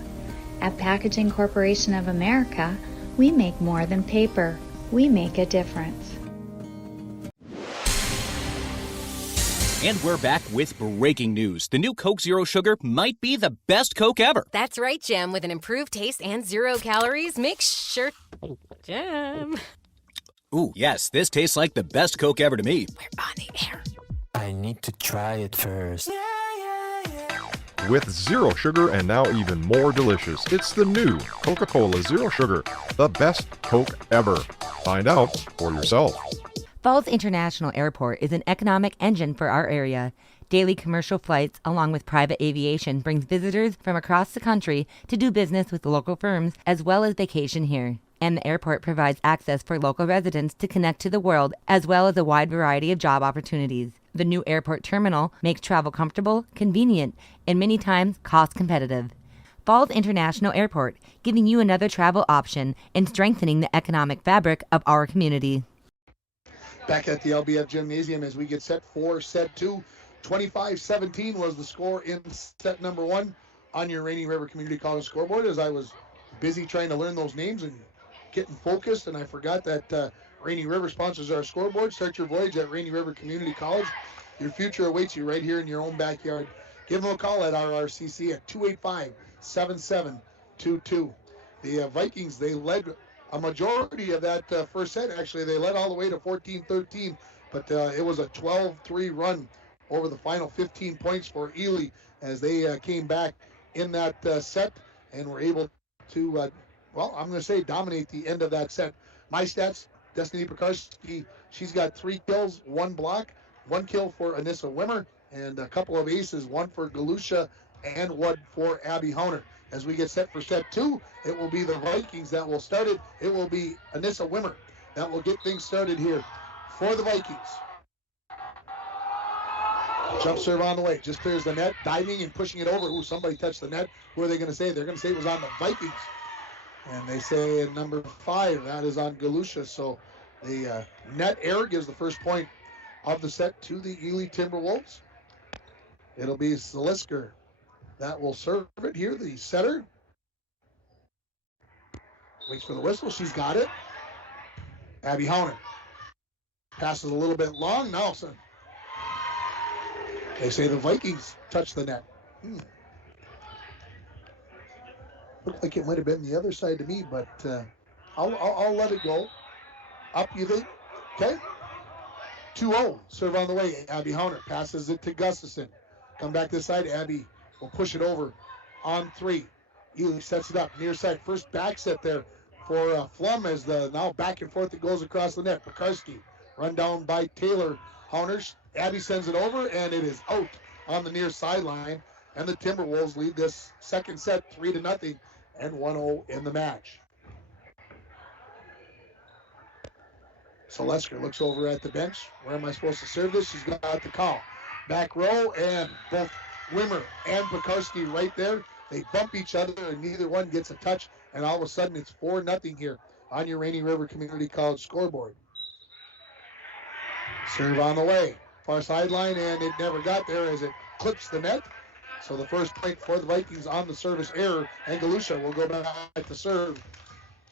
At Packaging Corporation of America, we make more than paper. We make a difference. And we're back with breaking news. The new Coke Zero Sugar might be the best Coke ever. That's right, Jim. With an improved taste and 0 calories, make sure... Jim. Ooh, yes, this tastes like the best Coke ever to me. We're on the air. I need to try it first. With zero sugar and now even more delicious, it's the new Coca-Cola Zero Sugar, the best Coke ever. Find out for yourself. Falls International Airport is an economic engine for our area. Daily commercial flights, along with private aviation, brings visitors from across the country to do business with local firms as well as vacation here. And the airport provides access for local residents to connect to the world as well as a wide variety of job opportunities. The new airport terminal makes travel comfortable, convenient, and many times cost competitive. Falls International Airport, giving you another travel option and strengthening the economic fabric of our community. Back at the LBF Gymnasium as we get set for set 2. 25-17 was the score in set number 1 on your Rainy River Community College scoreboard, as I was busy trying to learn those names and getting focused, and I forgot that Rainy River sponsors our scoreboard. Start your voyage at Rainy River Community College. Your future awaits you right here in your own backyard. Give them a call at RRCC at 285-7722. The Vikings, they led a majority of that first set. Actually, they led all the way to 14-13, but it was a 12-3 run over the final 15 points for Ely as they came back in that set and were able to, well, I'm going to say dominate the end of that set. My stats, Destiny Pekarski, she's got 3 kills, 1 block, 1 kill for Anissa Wimmer, and a couple of aces, 1 for Galusha and 1 for Abby Hauner. As we get set for set 2, it will be the Vikings that will start it. It will be Anissa Wimmer that will get things started here for the Vikings. Jump serve on the way. Just clears the net, diving and pushing it over. Ooh, somebody touched the net. Who are they going to say? They're going to say it was on the Vikings. And they say number 5, that is on Galusha. So the net error gives the first point of the set to the Ely Timberwolves. It'll be Selisker that will serve it here, the setter. Waits for the whistle. She's got it. Abby Hauner passes a little bit long. Now, they say the Vikings touched the net. Looked like it might have been the other side to me, but I'll let it go. Up, you think? Okay. 2-0. Serve on the way. Abby Hauner passes it to Gustafson. Come back this side. Abby will push it over on 3. Ely sets it up near side. First back set there for Flum as the now back and forth it goes across the net. Pekarski run down by Taylor. Hauners. Abby sends it over and it is out on the near sideline. And the Timberwolves lead this second set 3-0 and 1-0 in the match. So Lesker looks over at the bench. Where am I supposed to serve this? She's got the call. Back row, and both Wimmer and Pekarski right there. They bump each other, and neither one gets a touch. And all of a sudden, it's 4-0 here on your Rainy River Community College scoreboard. Serve on the way. Far sideline, and it never got there as it clips the net. So the first point for the Vikings on the service error, and Galusha will go back to serve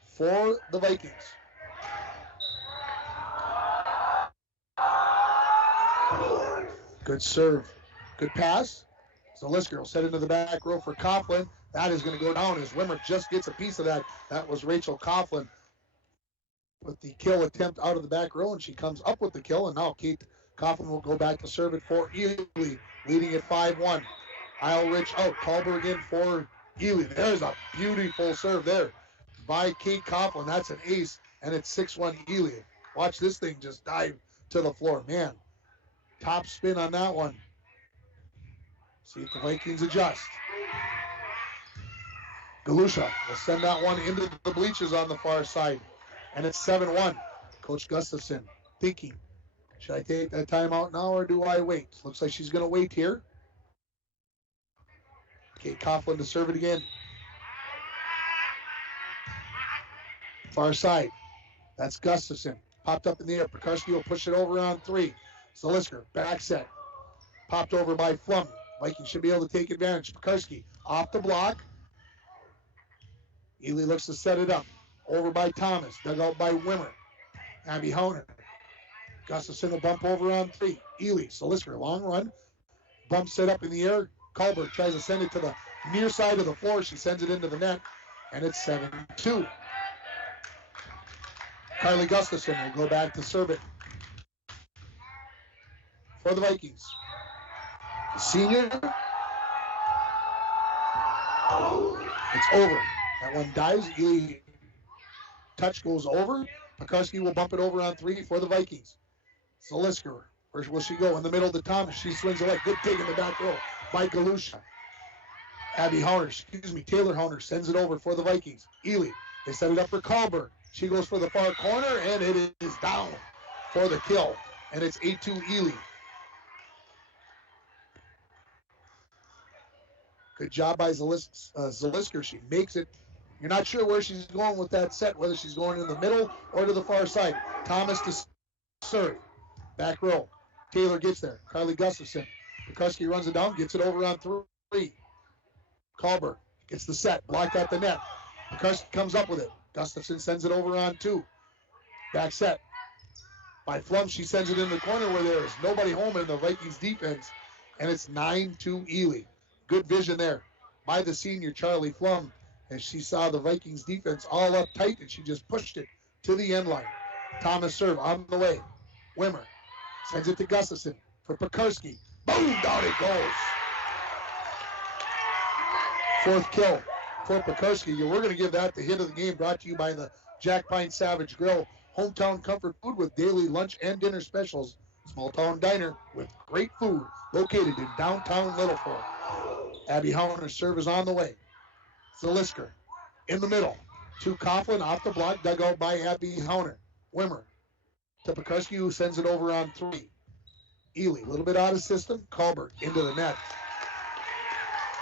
for the Vikings. Good serve. Good pass. So Lisker will set into the back row for Coughlin. That is going to go down as Wimmer just gets a piece of that. That was Rachel Coughlin with the kill attempt out of the back row, and she comes up with the kill, and now Kate Coughlin will go back to serve it for Ely, leading at 5-1. Isle Rich out. Tallberg in for Ely. There's a beautiful serve there by Kate Coughlin. That's an ace, and it's 6-1 Ely. Watch this thing just dive to the floor. Man, top spin on that one. See if the Vikings adjust. Galusha will send that one into the bleachers on the far side, and it's 7-1. Coach Gustafson thinking, should I take that timeout now or do I wait? Looks like she's going to wait here. Kate Coughlin to serve it again. Far side. That's Gustafson. Popped up in the air. Pekarski will push it over on 3. Zalisker, back set. Popped over by Flum. Vikings should be able to take advantage. Pekarski off the block. Ely looks to set it up. Over by Thomas. Dug out by Wimmer. Abby Honer. Gustafson will bump over on 3. Ely. Zalisker, long run. Bump set up in the air. Culbert tries to send it to the near side of the floor. She sends it into the net, and it's 7-2. Kylie Gustafson will go back to serve it for the Vikings. Senior. It's over. That one dives. Ely touch goes over. Pekarski will bump it over on 3 for the Vikings. Zalisker. Where will she go? In the middle to Thomas. She swings away. Good dig in the back row by Galusha. Taylor Honer sends it over for the Vikings. Ely. They set it up for Kalberg. She goes for the far corner, and it is down for the kill. And it's 8-2 Ely. Good job by Zalisker. She makes it. You're not sure where she's going with that set, whether she's going in the middle or to the far side. Thomas to serve. Back row. Taylor gets there. Kylie Gustafson. Pekarski runs it down, gets it over on 3. Kalberg gets the set, blocked at the net. Pekarski comes up with it. Gustafson sends it over on 2. Back set by Flum. She sends it in the corner where there is nobody home in the Vikings defense, and it's 9-2 Ely. Good vision there by the senior Charlie Flum as she saw the Vikings defense all up tight, and she just pushed it to the end line. Thomas serve on the way. Wimmer sends it to Gustafson for Pekarski. Boom, down it goes. 4th kill for Pekarski. We're going to give that the hit of the game, brought to you by the Jack Pine Savage Grill. Hometown comfort food with daily lunch and dinner specials. Small town diner with great food located in downtown Littlefork. Abby Hauner's serve is on the way. Zalisker in the middle. To Coughlin off the block, dug out by Abby Hauner. Wimmer to Pekarski, who sends it over on 3. Ely, a little bit out of system. Culbert into the net.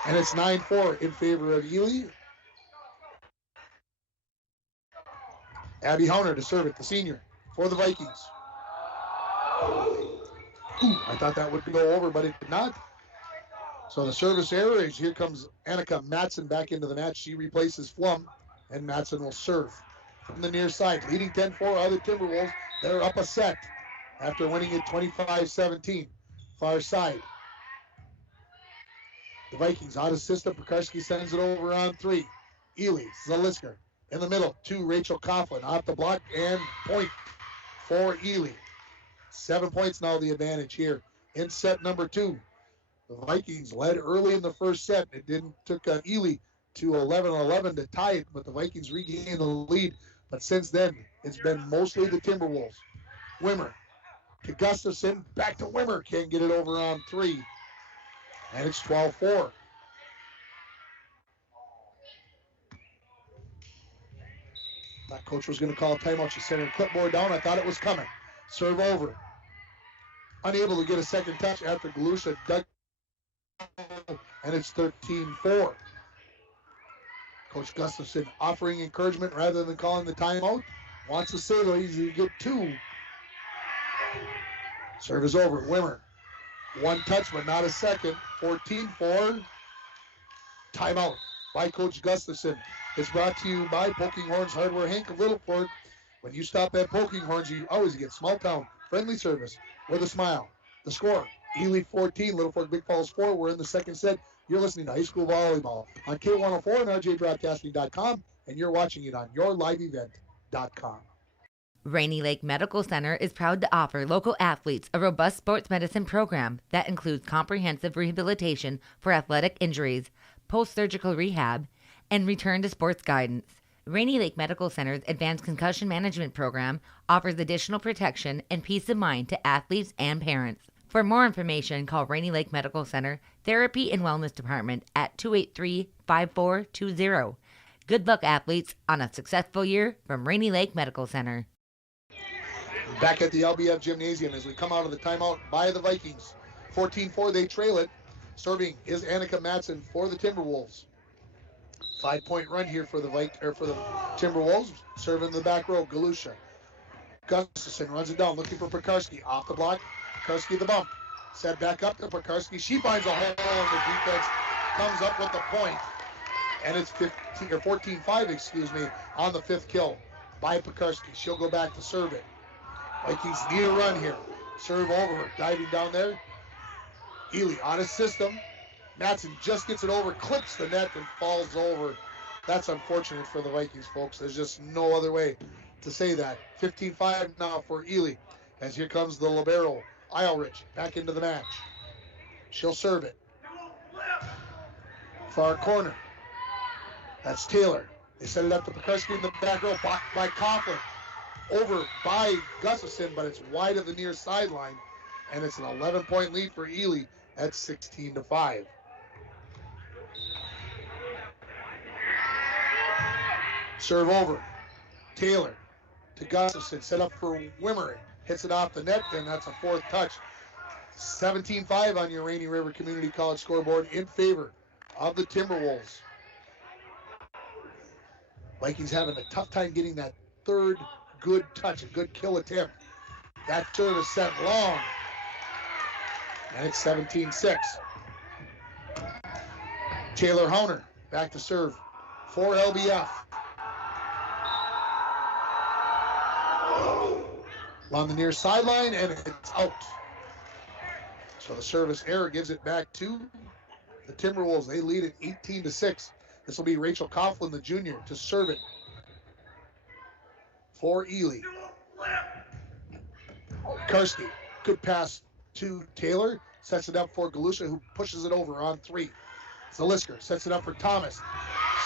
And it's 9-4 in favor of Ely. Abby Hauner to serve it, the senior, for the Vikings. Ooh, I thought that would go over, but it did not. So the service error is here comes Annika Matson back into the match. She replaces Flum, and Matson will serve from the near side. Leading 10-4 are the Timberwolves. They're up a set after winning it 25-17. Far side. The Vikings out of system. Pekarski sends it over on 3. Ely, Zalisker in the middle. 2, Rachel Coughlin off the block, and point for Ely. 7 points now the advantage here in set number 2. The Vikings led early in the first set. It took Ely to 11-11 to tie it, but the Vikings regained the lead. But since then, it's been mostly the Timberwolves. Wimmer to Gustafson, back to Wimmer. Can't get it over on 3. And it's 12-4. That coach was going to call a timeout. She sent her clipboard down. I thought it was coming. Serve over. Unable to get a second touch after Galusha dug, and it's 13-4. Coach Gustafson offering encouragement rather than calling the timeout. Wants to say, though, he's going to get two. Serve is over. Wimmer. One touch, but not a second. 14-4. Timeout by Coach Gustafson. It's brought to you by Poking Horns Hardware, Hank of Littlefork. When you stop at Poking Horns, you always get small town friendly service with a smile. The score, Ely 14, Littlefork Big Falls 4. We're in the second set. You're listening to high school volleyball on K104 and RJBroadcasting.com, and you're watching it on yourliveevent.com. Rainy Lake Medical Center is proud to offer local athletes a robust sports medicine program that includes comprehensive rehabilitation for athletic injuries, post-surgical rehab, and return to sports guidance. Rainy Lake Medical Center's Advanced Concussion Management Program offers additional protection and peace of mind to athletes and parents. For more information, call Rainy Lake Medical Center Therapy and Wellness Department at 283-5420. Good luck, athletes, on a successful year from Rainy Lake Medical Center. Back at the LBF Gymnasium as we come out of the timeout by the Vikings. 14-4, they trail it. Serving is Annika Matson for the Timberwolves. 5-point run here for the Timberwolves. Serving the back row, Galusha. Gustafson runs it down, looking for Pekarski. Off the block, Pekarski the bump. Set back up to Pekarski. She finds a hole in the defense. Comes up with the point. And it's 14-5, on the fifth kill by Pekarski. She'll go back to serve it. Vikings need a run here. Serve over, diving down there. Ely on his system. Matson just gets it over, clips the net, and falls over. That's unfortunate for the Vikings, folks. There's just no other way to say that. 15-5 now for Ely. As here comes the libero, Islerich, back into the match. She'll serve it. Far corner. That's Taylor. They set it up to Pekarski in the back row, blocked by Coughlin. Over by Gustafson, but it's wide of the near sideline, and it's an 11-point lead for Ely at 16-5. Serve over. Taylor to Gustafson, set up for Wimmer. Hits it off the net, and that's a fourth touch. 17-5 on your Rainy River Community College scoreboard in favor of the Timberwolves. Vikings having a tough time getting that third good touch, a good kill attempt. That serve is set long. And it's 17-6. Taylor Honer back to serve for LBF. On the near sideline, and it's out. So the service error gives it back to the Timberwolves. They lead it 18-6. This will be Rachel Coughlin, the junior, to serve it for Ely. Karski, good pass to Taylor, sets it up for Galusha, who pushes it over on three. Zalisker sets it up for Thomas.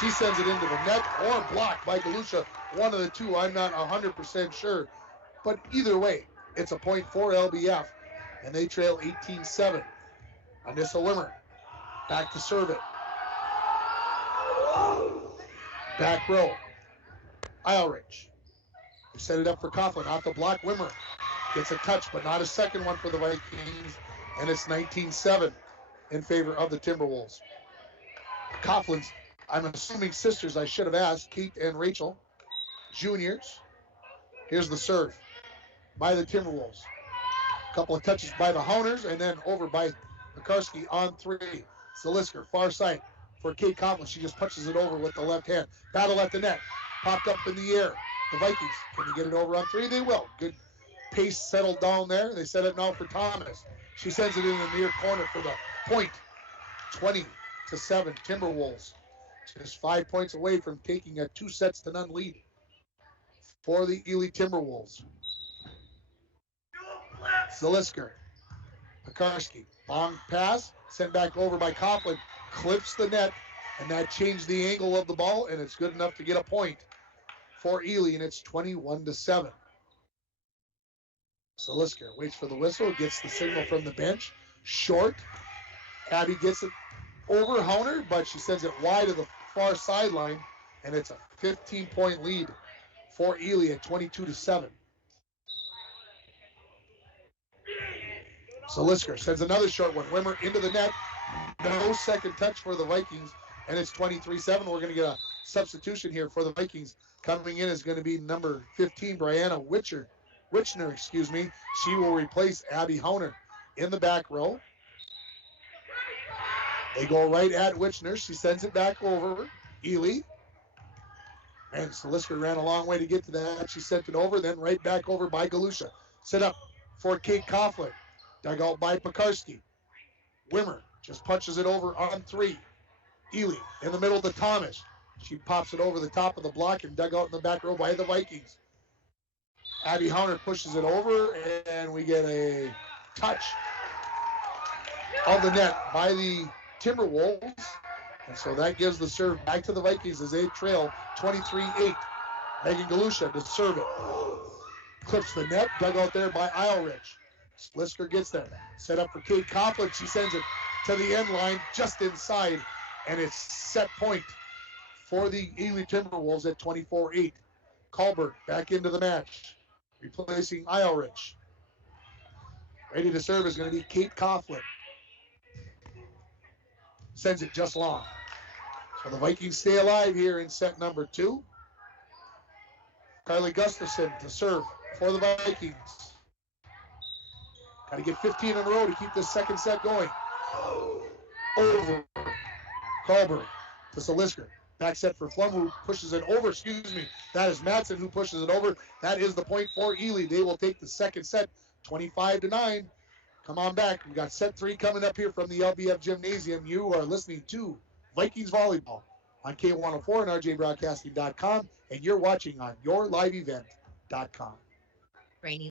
She sends it into the net or blocked by Galusha. One of the two, I'm not 100% sure. But either way, it's a point for LBF, and they trail 18-7. Anissa Wimmer, back to serve it. Back row, Islerich. They set it up for Coughlin, off the block. Wimmer gets a touch, but not a second one for the Vikings, and it's 19-7 in favor of the Timberwolves. Coughlin's, I'm assuming sisters, I should have asked, Kate and Rachel, juniors. Here's the serve by the Timberwolves. A couple of touches by the Honers, and then over by Pekarski on three. Zalisker, far side for Kate Coughlin. She just punches it over with the left hand. Battle at the net. Popped up in the air. The Vikings, can you get it over on three? They will. Good pace settled down there. They set it now for Thomas. She sends it in the near corner for the point. 20-7 Timberwolves. Just 5 points away from taking a 2-0 lead for the Ely Timberwolves. Zalisker, Pekarski, long pass, sent back over by Coughlin, clips the net, and that changed the angle of the ball, and it's good enough to get a point for Ely, and it's 21-7. Zalisker waits for the whistle, gets the signal from the bench, short. Abby gets it over Honer, but she sends it wide of the far sideline, and it's a 15-point lead for Ely at 22-7. So Lisker sends another short one. Wimmer into the net. No second touch for the Vikings, and it's 23-7. We're going to get a substitution here for the Vikings. Coming in is going to be number 15, Brianna Wichner. She will replace Abby Honer in the back row. They go right at Wichner. She sends it back over. Ely. And Lisker ran a long way to get to that. She sent it over, then right back over by Galusha. Set up for Kate Coughlin. Dug out by Pekarski. Wimmer just punches it over on 3. Ely in the middle to Thomas. She pops it over the top of the block and dug out in the back row by the Vikings. Abby Howner pushes it over, and we get a touch of the net by the Timberwolves. And so that gives the serve back to the Vikings as they trail 23-8. Megan Galusha to serve it. Clips the net, dug out there by Islerich. Lisker gets there. Set up for Kate Coughlin. She sends it to the end line just inside, and it's set point for the Ely Timberwolves at 24-8. Colbert back into the match, replacing Islerich. Ready to serve is going to be Kate Coughlin. Sends it just long. So the Vikings stay alive here in set number 2. Carly Gustafson to serve for the Vikings. Got to get 15 in a row to keep this second set going. Over. Colbert to Lisker. Back set for Flum, who pushes it over. That is Madsen who pushes it over. That is the point for Ely. They will take the second set, 25-9. Come on back. We got set 3 coming up here from the LBF Gymnasium. You are listening to Vikings Volleyball on K104 and RJBroadcasting.com, and you're watching on YourLiveEvent.com. Rainy.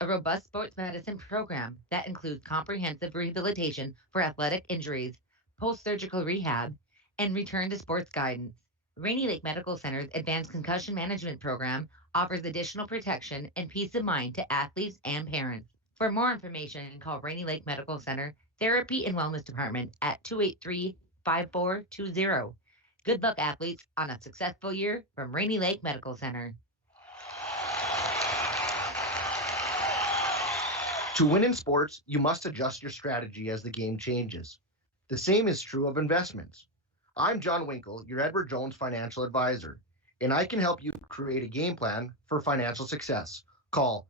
A robust sports medicine program that includes comprehensive rehabilitation for athletic injuries, post-surgical rehab, and return to sports guidance. Rainy Lake Medical Center's Advanced Concussion Management Program offers additional protection and peace of mind to athletes and parents. For more information, call Rainy Lake Medical Center Therapy and Wellness Department at 283-5420. Good luck, athletes, on a successful year from Rainy Lake Medical Center. To win in sports, you must adjust your strategy as the game changes. The same is true of investments. I'm John Winkle, your Edward Jones financial advisor, and I can help you create a game plan for financial success. Call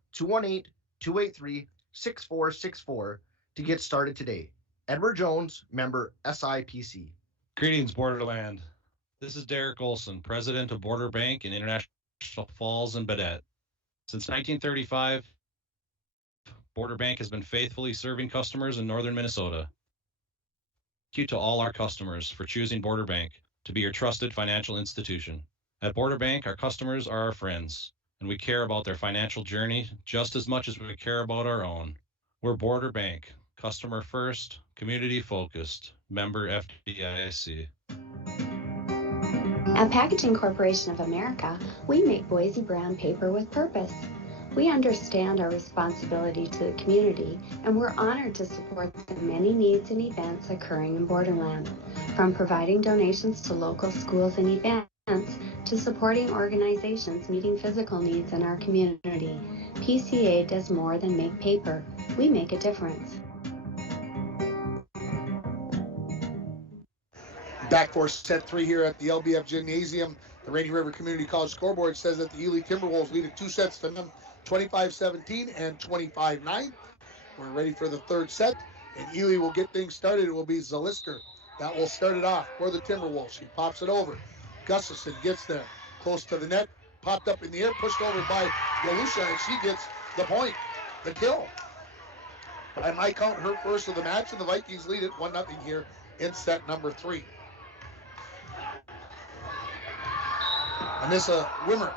218-283-6464 to get started today. Edward Jones, member SIPC. Greetings, Borderland. This is Derek Olson, president of Border Bank in International Falls and Baudette. Since 1935, Border Bank has been faithfully serving customers in northern Minnesota. Thank you to all our customers for choosing Border Bank to be your trusted financial institution. At Border Bank, our customers are our friends, and we care about their financial journey just as much as we care about our own. We're Border Bank, customer first, community focused, member FDIC. At Packaging Corporation of America, we make Boise brown paper with purpose. We understand our responsibility to the community, and we're honored to support the many needs and events occurring in Borderland. From providing donations to local schools and events, to supporting organizations meeting physical needs in our community, PCA does more than make paper. We make a difference. Back for set 3 here at the LBF Gymnasium. The Rainy River Community College scoreboard says that the Ely Timberwolves lead at 2 sets to none, 25-17 and 25-9. We're ready for the third set, and Ely will get things started. It will be Zalisker that will start it off for the Timberwolves. She pops it over. Gustafson gets there, close to the net, popped up in the air, pushed over by Galusha, and she gets the point, the kill. By my count, her first of the match, and the Vikings lead it 1-0 here in set number 3. Anissa Wimmer.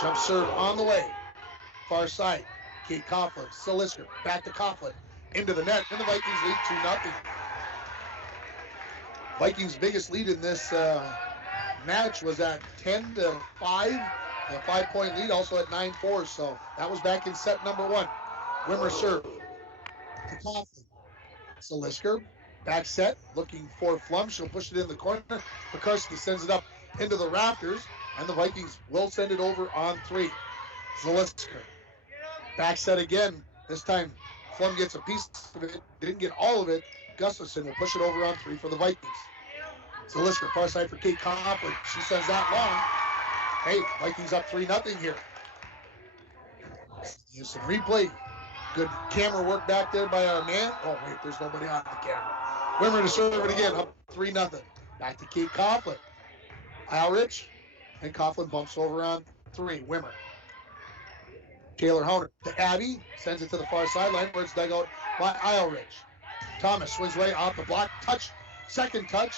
Jump serve on the way. Far side. Kate Coughlin. Zalisker. Back to Coughlin. Into the net. And the Vikings lead 2-0. Vikings' biggest lead in this match was at 10-5. A 5-point lead, also at 9-4. So that was back in set number 1. Wimmer serve. To Coughlin. Zalisker. Back set. Looking for Flum. She'll push it in the corner. Pekarski sends it up. into the rafters, and the Vikings will send it over on 3. Zaliska. Back set again. This time, Flum gets a piece of it. Didn't get all of it. Gustafson will push it over on 3 for the Vikings. Zaliska, far side for Kate Copley. She sends that long. Hey, Vikings up 3-0 here. Use some replay. Good camera work back there by our man. Oh, wait, there's nobody on the camera. Wimmer to serve it again, up 3-0. Back to Kate Coughlin. Alrich, and Coughlin bumps over on 3. Wimmer. Taylor Honer to Abby, sends it to the far sideline where it's dug out by Ilrich. Thomas swings right off the block, touch, second touch,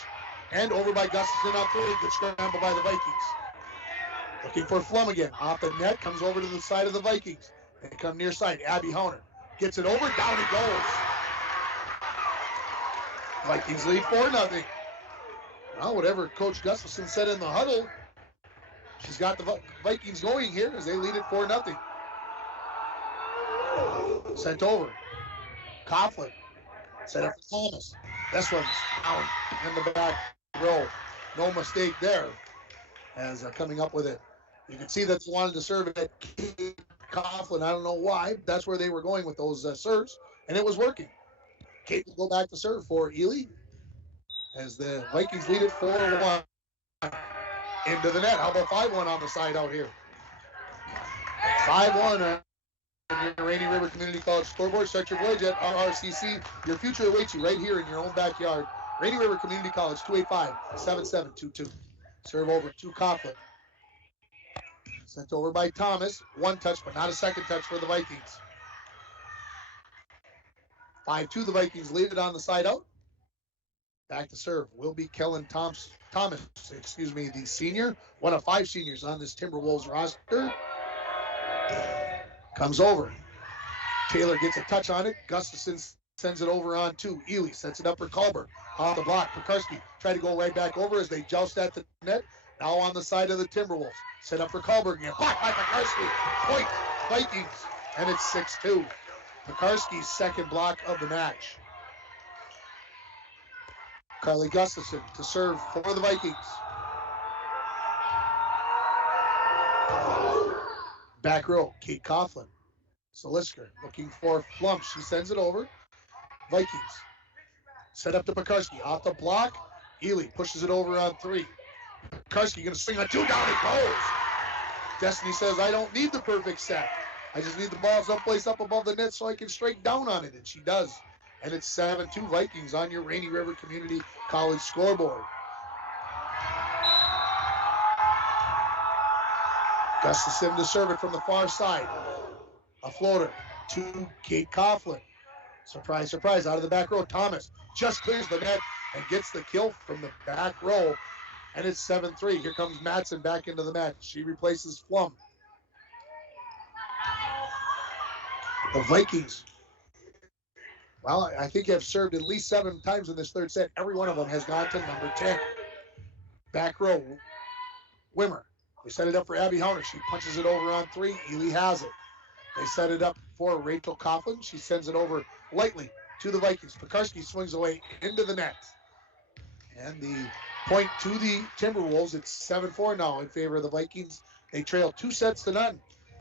and over by Gustafson on 3. Good scramble by the Vikings. Looking for Flum again, off the net, comes over to the side of the Vikings. They come near side, Abby Honer gets it over, down it goes. Vikings lead 4-0. Well, whatever Coach Gustafson said in the huddle, she's got the Vikings going here as they lead it 4-0. Sent over. Coughlin. Set up for Thomas. This one's down in the back row. No mistake there as coming up with it. You can see that they wanted to serve it at Coughlin. I don't know why. That's where they were going with those serves, and it was working. Kate will go back to serve for Ely as the Vikings lead it 4-1 into the net. How about 5-1 on the side out here? 5-1 on your Rainy River Community College scoreboard. Start your voyage at RRCC. Your future awaits you right here in your own backyard. Rainy River Community College, 285-7722. Serve over to Coughlin. Sent over by Thomas. One touch, but not a second touch for the Vikings. 5-2, the Vikings lead it on the side out. Back to serve will be Kellen Thomas, the senior. One of 5 seniors on this Timberwolves roster. Comes over. Taylor gets a touch on it. Gustafson sends it over on 2. Ely sets it up for Culber. On the block, Pekarski tried to go right back over as they joust at the net. Now on the side of the Timberwolves. Set up for Culber again. Blocked by Pekarski. Point, Vikings. And it's 6-2. Pekarski's second block of the match. Carly Gustafson to serve for the Vikings. Back row, Kate Coughlin. Solisker looking for Flum. She sends it over. Vikings. Set up to Pekarski. Off the block. Ely pushes it over on 3. Pekarski going to swing on 2. Down it goes. Destiny says, I don't need the perfect set. I just need the ball someplace up above the net so I can strike down on it. And she does. And it's 7-2 Vikings on your Rainy River Community College scoreboard. Gustafson to serve it from the far side. A floater to Kate Coughlin. Surprise, surprise, out of the back row. Thomas just clears the net and gets the kill from the back row. And it's 7-3. Here comes Madsen back into the match. She replaces Flum. The Vikings, well, I think have served at least 7 times in this third set. Every one of them has gone to number 10. Back row, Wimmer. They set it up for Abby Honer. She punches it over on 3. Ely has it. They set it up for Rachel Coughlin. She sends it over lightly to the Vikings. Pekarski swings away into the net. And the point to the Timberwolves. It's 7-4 now in favor of the Vikings. They trail 2-0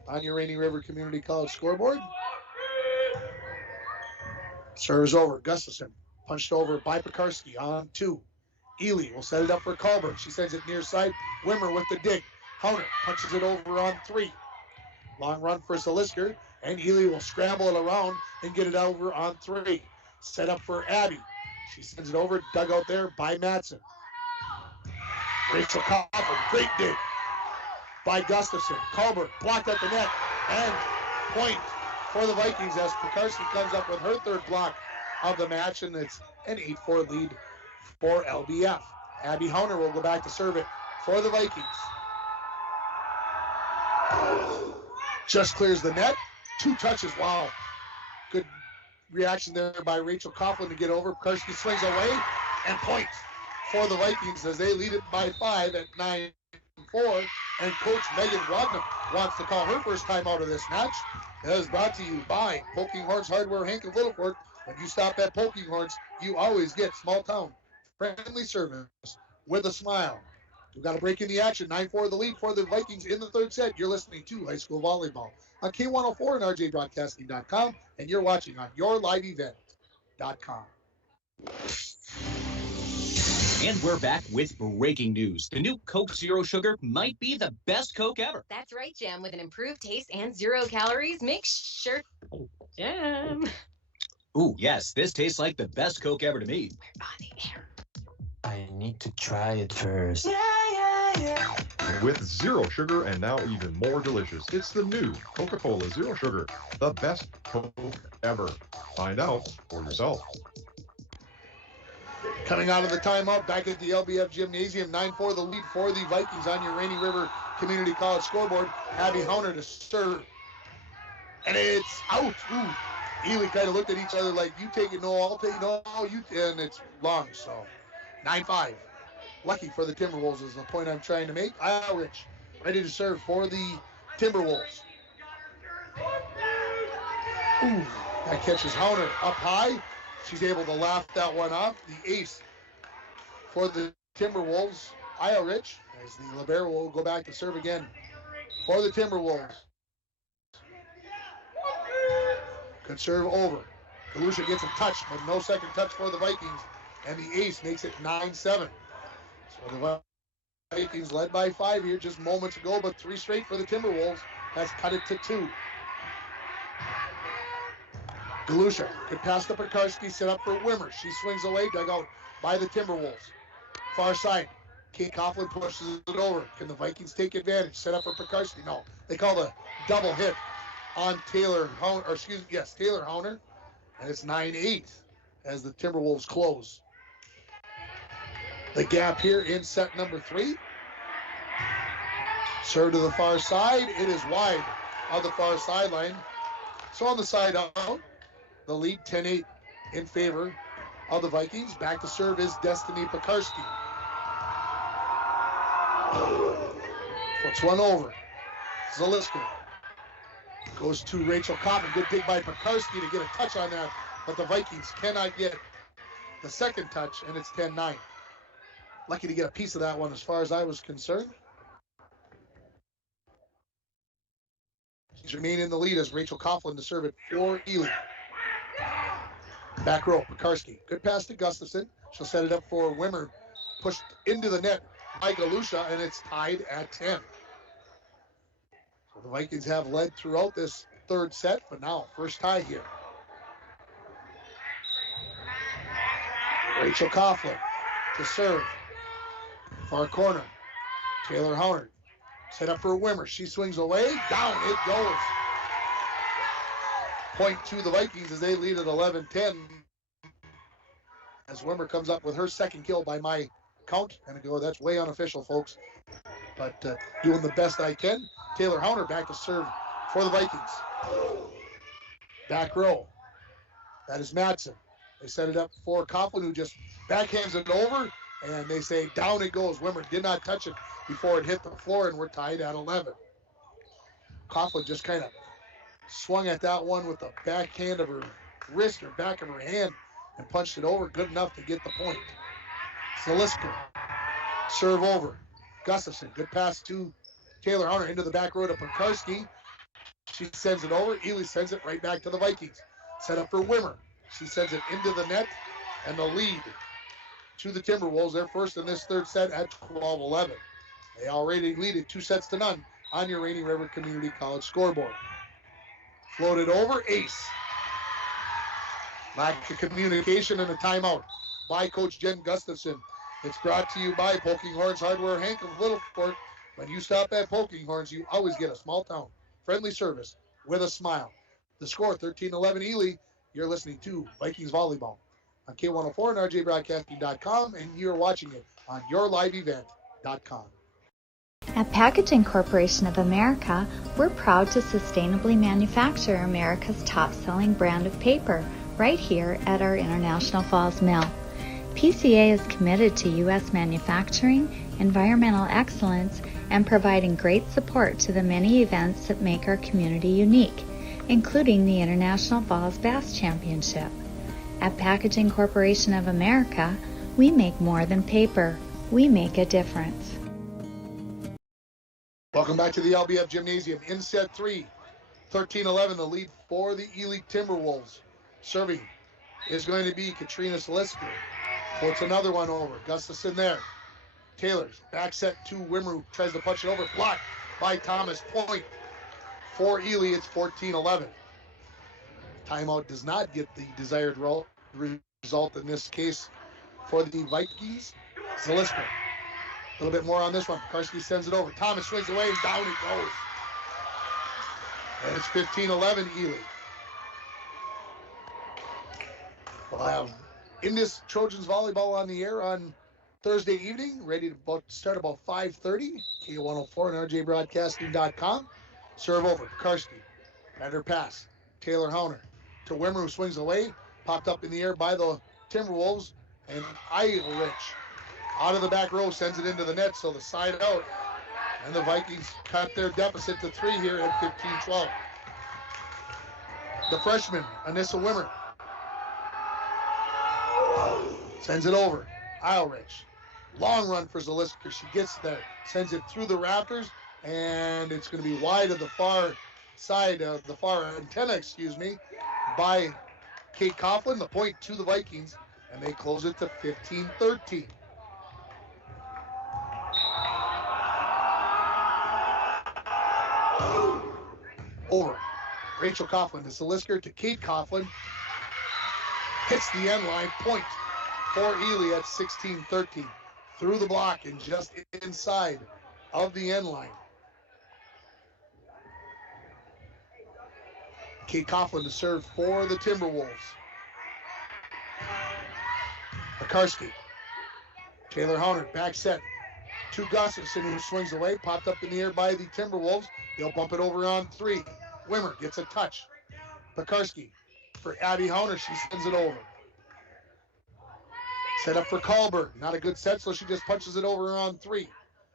on your Rainy River Community College scoreboard. Serves over. Gustafson punched over by Pekarski on 2. Ely will set it up for Culber. She sends it near side. Wimmer with the dig. Honer punches it over on 3. Long run for Solisker, and Ely will scramble it around and get it over on 3. Set up for Abby. She sends it over, dug out there by Madsen. Rachel Coughlin, great dig by Gustafson. Culber blocked at the net, and point for the Vikings as Pekarski comes up with her third block of the match, and it's an 8-4 lead for LBF. Abby Honer will go back to serve it for the Vikings. Just clears the net. 2 touches. Wow. Good reaction there by Rachel Coughlin to get over. Pekarski swings away and points for the Vikings as they lead it by 5 at 9-4. And Coach Megan Wadnam wants to call her first time out of this match. That is brought to you by Poking Horns Hardware, Hank of Littlefork. When you stop at Poking Horns, you always get small town friendly service with a smile. We've got a break in the action. 9-4 the lead for the Vikings in the third set. You're listening to High School Volleyball on K104 and RJBroadcasting.com, and you're watching on YourLiveEvent.com. And we're back with breaking news. The new Coke Zero Sugar might be the best Coke ever. That's right, Jam. With an improved taste and 0 calories, make sure. Jam. Ooh, yes, this tastes like the best Coke ever to me. We're on the air. I need to try it first. With zero sugar and now even more delicious, it's the new Coca-Cola Zero Sugar, the best Coke ever. Find out for yourself. Coming out of the timeout, back at the LBF Gymnasium, 9-4 the lead for the Vikings on your Rainy River Community College scoreboard. Abby Hauner to serve. And it's out. Ooh. Ely kind of looked at each other like, you take it, no, I'll take it, no, you, and it's long, so 9-5. Lucky for the Timberwolves is the point I'm trying to make. Rich ready to serve for the Timberwolves. Ooh, that catches Hauner up high. She's able to laugh that one off. The ace for the Timberwolves, Rich, as the libero will go back to serve again for the Timberwolves. Good serve over. Galusha gets a touch, but no second touch for the Vikings, and the ace makes it 9-7. So the Vikings led by 5 here just moments ago, but 3 straight for the Timberwolves. That's cut it to 2. Galusha could pass to Pekarski, set up for Wimmer. She swings away, dug out by the Timberwolves. Far side, Kate Coughlin pushes it over. Can the Vikings take advantage? Set up for Pekarski. No, they call the double hit on Taylor Hauner, and it's 9-8 as the Timberwolves close the gap here in set number 3. Serve to the far side. It is wide on the far sideline. So on the side out, the lead 10-8 in favor of the Vikings. Back to serve is Destiny Pekarski. Puts one over. Zaliska goes to Rachel Coffin. Good dig by Pekarski to get a touch on that, but the Vikings cannot get the second touch, and it's 10-9. Lucky to get a piece of that one as far as I was concerned. She's remaining in the lead as Rachel Coughlin to serve it for Ely. Back row, Pekarski. Good pass to Gustafson. She'll set it up for Wimmer. Pushed into the net by Galusha, and it's tied at 10. So the Vikings have led throughout this third set, but now first tie here. Rachel Coughlin to serve. Far corner. Taylor Hauner. Set up for Wimmer. She swings away. Down it goes. Point to the Vikings as they lead at 11-10. As Wimmer comes up with her second kill by my count. And I go, that's way unofficial, folks. But doing the best I can. Taylor Hauner back to serve for the Vikings. Back row. That is Madsen. They set it up for Coughlin, who just backhands it over. And they say, down it goes. Wimmer did not touch it before it hit the floor, and we're tied at 11. Coughlin just kind of swung at that one with the backhand of her wrist or back of her hand and punched it over. Good enough to get the point. Zaliska, serve over. Gustafson, good pass to Taylor Hauner into the back row to Pekarski. She sends it over. Ely sends it right back to the Vikings. Set up for Wimmer. She sends it into the net, and the lead to the Timberwolves. They're first in this third set at 12-11. They already lead it 2-0 on your Rainy River Community College scoreboard. Floated over, ace. Lack of communication and a timeout by Coach Jen Gustafson. It's brought to you by Poking Horns Hardware, Hank of Littlefork. When you stop at Poking Horns, you always get a small town friendly service with a smile. The score, 13-11 Ely. You're listening to Vikings Volleyball on K104 and RJBroadcasting.com, and you're watching it on YourLiveEvent.com. At Packaging Corporation of America, we're proud to sustainably manufacture America's top-selling brand of paper right here at our International Falls Mill. PCA is committed to U.S. manufacturing, environmental excellence, and providing great support to the many events that make our community unique, including the International Falls Bass Championship. At Packaging Corporation of America, we make more than paper. We make a difference. Welcome back to the LBF Gymnasium. In set 3, 13-11, the lead for the Ely Timberwolves. Serving is going to be Katrina Salisker. Puts another one over. Gustafson there. Taylor's back set to Wimmer, tries to punch it over. Blocked by Thomas. Point for Ely. It's 14-11. Timeout does not get the desired result in this case for the Vikings. Zaliska. A little bit more on this one. Karski sends it over. Thomas swings away and down it goes. And it's 15-11 Ely. We'll have Indus Trojans volleyball on the air on Thursday evening, ready to start about 5:30. K104 and RJBroadcasting.com. Serve over. Karski. Better pass. Taylor Hauner to Wimmer, who swings away. Popped up in the air by the Timberwolves. And Rich out of the back row sends it into the net, so the side out. And the Vikings cut their deficit to 3 here at 15-12. The freshman, Anissa Wimmer, sends it over. Rich. Long run for Zaliska. She gets there. Sends it through the rafters, and it's going to be wide of the far side of the far antenna, by Kate Coughlin. The point to the Vikings, and they close it to 15-13. Over. Rachel Coughlin to Zalisker to Kate Coughlin. Hits the end line. Point for Ely at 16-13. Through the block and just inside of the end line. Kate Coughlin to serve for the Timberwolves. Akarski. Taylor Hauner, back set to Gustafson, who swings away. Popped up in the air by the Timberwolves. They'll bump it over on 3. Wimmer gets a touch. Pekarski for Abby Hauner. She sends it over. Set up for Kahlberg. Not a good set, so she just punches it over on 3.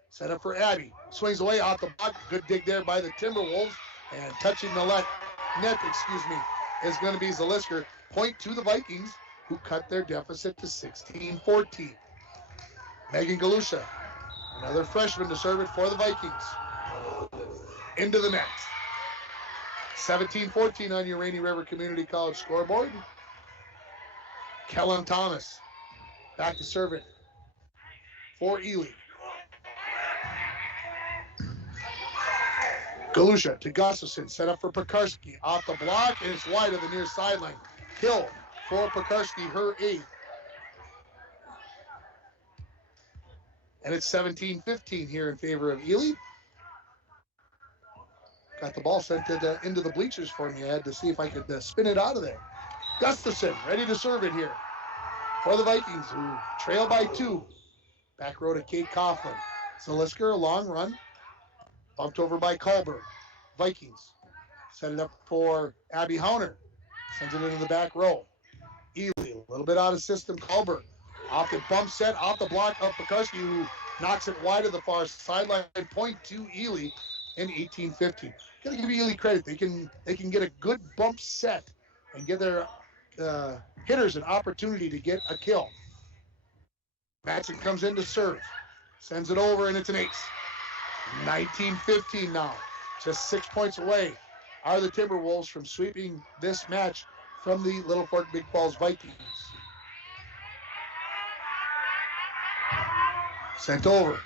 Set up for Abby. Swings away off the block. Good dig there by the Timberwolves. And touching the net, is going to be Zalisker. Point to the Vikings, who cut their deficit to 16-14. Megan Galusha, another freshman to serve it for the Vikings. Into the net. 17-14 on your Rainy River Community College scoreboard. Kellen Thomas back to serve it for Ely. Galusha to Gustafson, set up for Pekarski. Off the block, and it's wide of the near sideline. Kill for Pekarski, her 8th. And it's 17-15 here in favor of Ely. Got the ball sent into the bleachers for me. I had to see if I could spin it out of there. Gustafson ready to serve it here for the Vikings, who trail by 2. Back row to Kate Coughlin. Zalisker, a long run. Bumped over by Kahlberg. Vikings set it up for Abby Hauner. Sends it into the back row. Ely, a little bit out of system. Kahlberg off the bump set, off the block of Pekarski, who knocks it wide of the far sideline. Point to Ely in 18-15. Gotta give Ely credit. They can get a good bump set and give their hitters an opportunity to get a kill. Matson comes in to serve. Sends it over, and it's an ace. 19-15 now. Just 6 points away are the Timberwolves from sweeping this match from the Littlefork Big Falls Vikings. Sent over.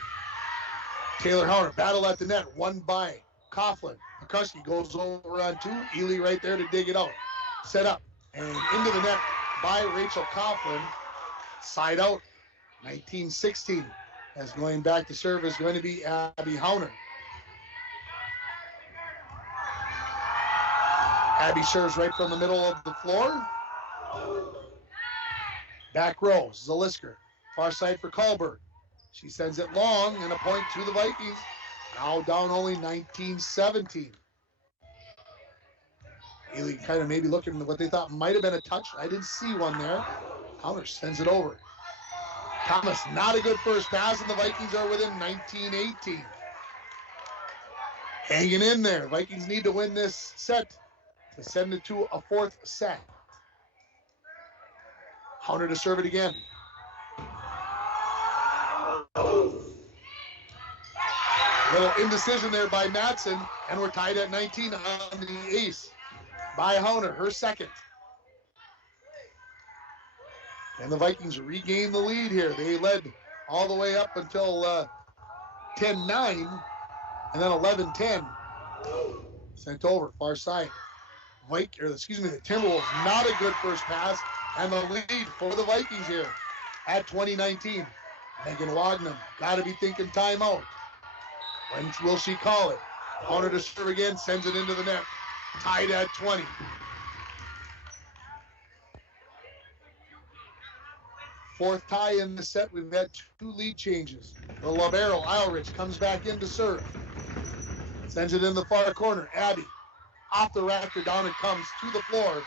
Taylor Hauner, battle at the net, won by Coughlin. Pekarski goes over on 2. Ely right there to dig it out. Set up and into the net by Rachel Coughlin. Side out. 19-16. As going back to serve is going to be Abby Hauner. Abby serves right from the middle of the floor. Back row, Zalisker. Far side for Kahlberg. She sends it long, and a point to the Vikings. Now down only 19-17. Ely kind of maybe looking at what they thought might have been a touch. I didn't see one there. Hauner sends it over. Thomas, not a good first pass, and the Vikings are within 19-18. Hanging in there. Vikings need to win this set to send it to a 4th set. Hauner to serve it again. Little indecision there by Madsen, and we're tied at 19 on the ace by Hauner, her second. And the Vikings regain the lead here. They led all the way up until 10-9, and then 11-10. Sent over, far side. The Timberwolves, not a good first pass, and the lead for the Vikings here at 2019. Megan Wagnum, got to be thinking timeout. When will she call it? Hauner to serve again, sends it into the net. Tied at 20. Fourth tie in the set. We've had two lead changes. The libero, Ilrich, comes back in to serve. Sends it in the far corner. Abby, off the rafter, down it comes to the floor.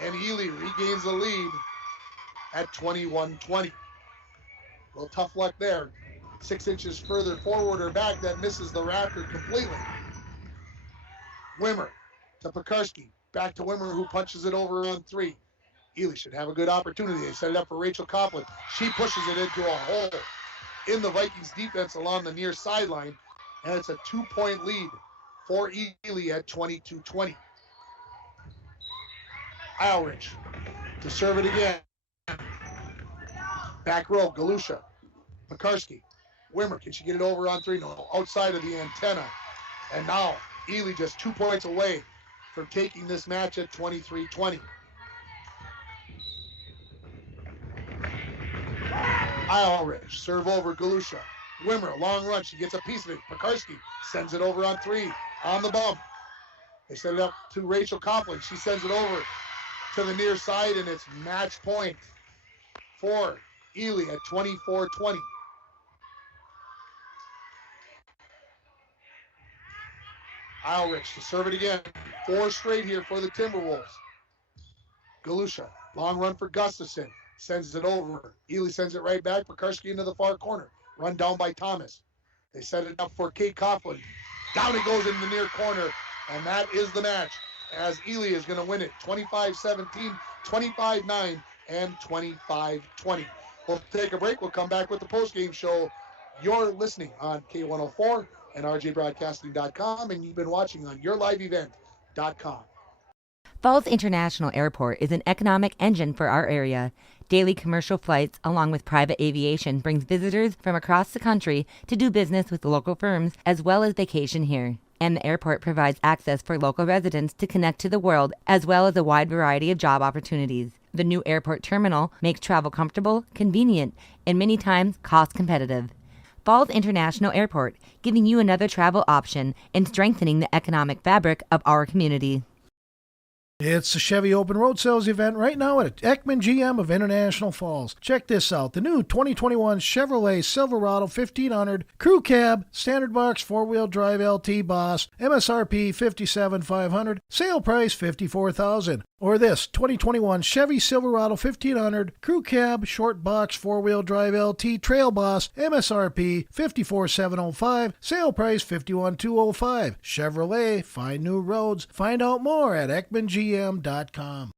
And Ely regains the lead at 21-20. A little tough luck there. 6 inches further forward or back, that misses the rafter completely. Wimmer to Pekarski. Back to Wimmer, who punches it over on three. Ely should have a good opportunity. They set it up for Rachel Copeland. She pushes it into a hole in the Vikings defense along the near sideline. And it's a 2-point lead for Ely at 22-20. Ilrich to serve it again. Back row, Galusha. Pekarski. Wimmer, can she get it over on three? No, outside of the antenna. And now Ely just 2 points away from taking this match at 23-20. Ilrich, serve over Galusha. Wimmer, long run, she gets a piece of it. Pekarski sends it over on three, on the bump. They set it up to Rachel Copeland. She sends it over to the near side, and it's match point for Ely at 24-20. Ilrich to serve it again. 4 straight here for the Timberwolves. Galusha, long run for Gustafson. Sends it over. Ely sends it right back. Pekarski into the far corner. Run down by Thomas. They set it up for Kate Coughlin. Down it goes in the near corner. And that is the match, as Ely is going to win it 25-17, 25-9, and 25-20. We'll take a break. We'll come back with the postgame show. You're listening on K104 and rjbroadcasting.com, and you've been watching on yourliveevent.com. Falls International Airport is an economic engine for our area. Daily commercial flights, along with private aviation, brings visitors from across the country to do business with local firms as well as vacation here. And the airport provides access for local residents to connect to the world as well as a wide variety of job opportunities. The new airport terminal makes travel comfortable, convenient, and many times cost competitive. Falls International Airport, giving you another travel option and strengthening the economic fabric of our community. It's the Chevy Open Road Sales event right now at Ekman GM of International Falls. Check this out. The new 2021 Chevrolet Silverado 1500 Crew Cab, Standard Box 4-Wheel Drive LT Boss, MSRP $57,500, sale price $54,000. Or this 2021 Chevy Silverado 1500 Crew Cab, Short Box 4-Wheel Drive LT Trail Boss, MSRP $54,705, sale price $51,205. Chevrolet, find new roads. Find out more at EkmanGM.com.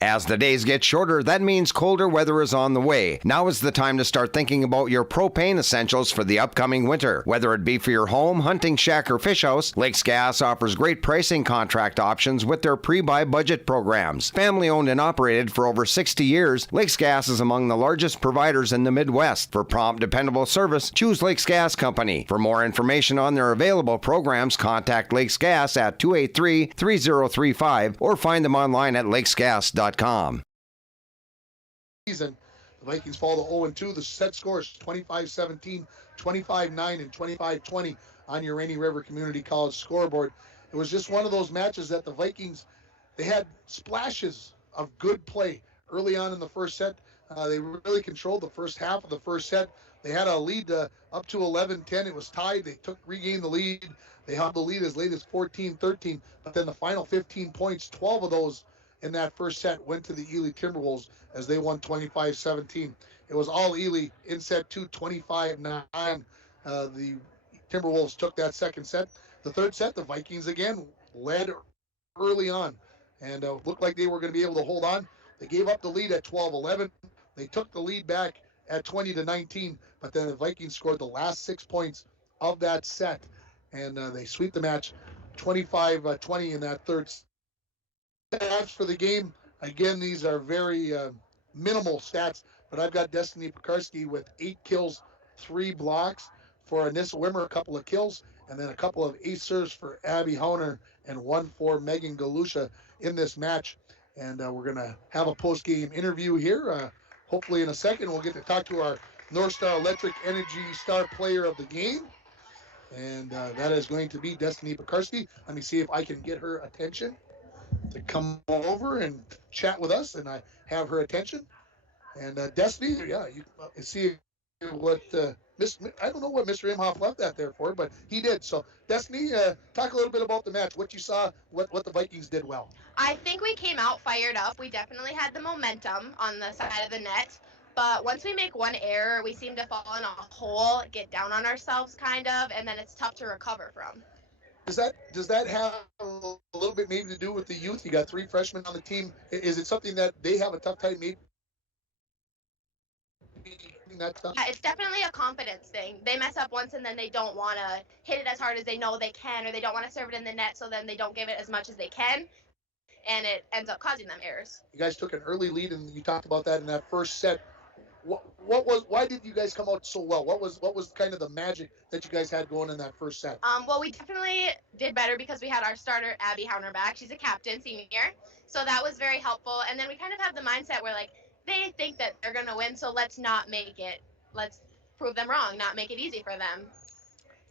As the days get shorter, that means colder weather is on the way. Now is the time to start thinking about your propane essentials for the upcoming winter. Whether it be for your home, hunting shack, or fish house, Lakes Gas offers great pricing contract options with their pre-buy budget programs. Family owned and operated for over 60 years, Lakes Gas is among the largest providers in the Midwest. For prompt, dependable service, choose Lakes Gas Company. For more information on their available programs, contact Lakes Gas at 283-3035 or find them online at lakesgas.com. Season, the Vikings fall to 0-2. The set score is 25-17, 25-9, and 25-20 on your Rainy River Community College scoreboard. It was just one of those matches that the Vikings, they had splashes of good play early on in the first set. They really controlled the first half of the first set. They had a lead up to 11-10. It was tied. They regained the lead. They held the lead as late as 14-13, but then the final 15 points, 12 of those in that first set went to the Ely Timberwolves as they won 25-17. It was all Ely in set 2, 25-9. The Timberwolves took that second set. The third set, the Vikings again led early on and looked like they were going to be able to hold on. They gave up the lead at 12-11. They took the lead back at 20-19, but then the Vikings scored the last 6 points of that set and they sweep the match 25-20 in that third stats for the game. Again, these are very minimal stats, but I've got Destiny Pekarski with 8 kills, 3 blocks. For Anissa Wimmer, a couple of kills, and then a couple of ace serves for Abby Hauner and 1 for Megan Galusha in this match. And we're going to have a post-game interview here. Hopefully in a second, we'll get to talk to our North Star Electric Energy Star Player of the Game. And that is going to be Destiny Pekarski. Let me see if I can get her attention to come over and chat with us, and I have her attention. And Destiny, yeah, you see what I don't know what Mr. Imhoff left that there for, but he did. So Destiny, talk a little bit about the match, what you saw, what the Vikings did well. I think we came out fired up. We definitely had the momentum on the side of the net. But once we make one error, we seem to fall in a hole, get down on ourselves kind of, and then it's tough to recover from. Does that have a little bit maybe to do with the youth? You got 3 freshmen on the team. Is it something that they have a tough time maybe? That stuff? Yeah, it's definitely a confidence thing. They mess up once and then they don't want to hit it as hard as they know they can, or they don't want to serve it in the net, so then they don't give it as much as they can, and it ends up causing them errors. You guys took an early lead, and you talked about that in that first set. Why did you guys come out so well? What was kind of the magic that you guys had going in that first set? Well, we definitely did better because we had our starter Abby Hauner back. She's a captain, senior, so that was very helpful. And then we kind of have the mindset where like they think that they're gonna win, so let's prove them wrong, not make it easy for them.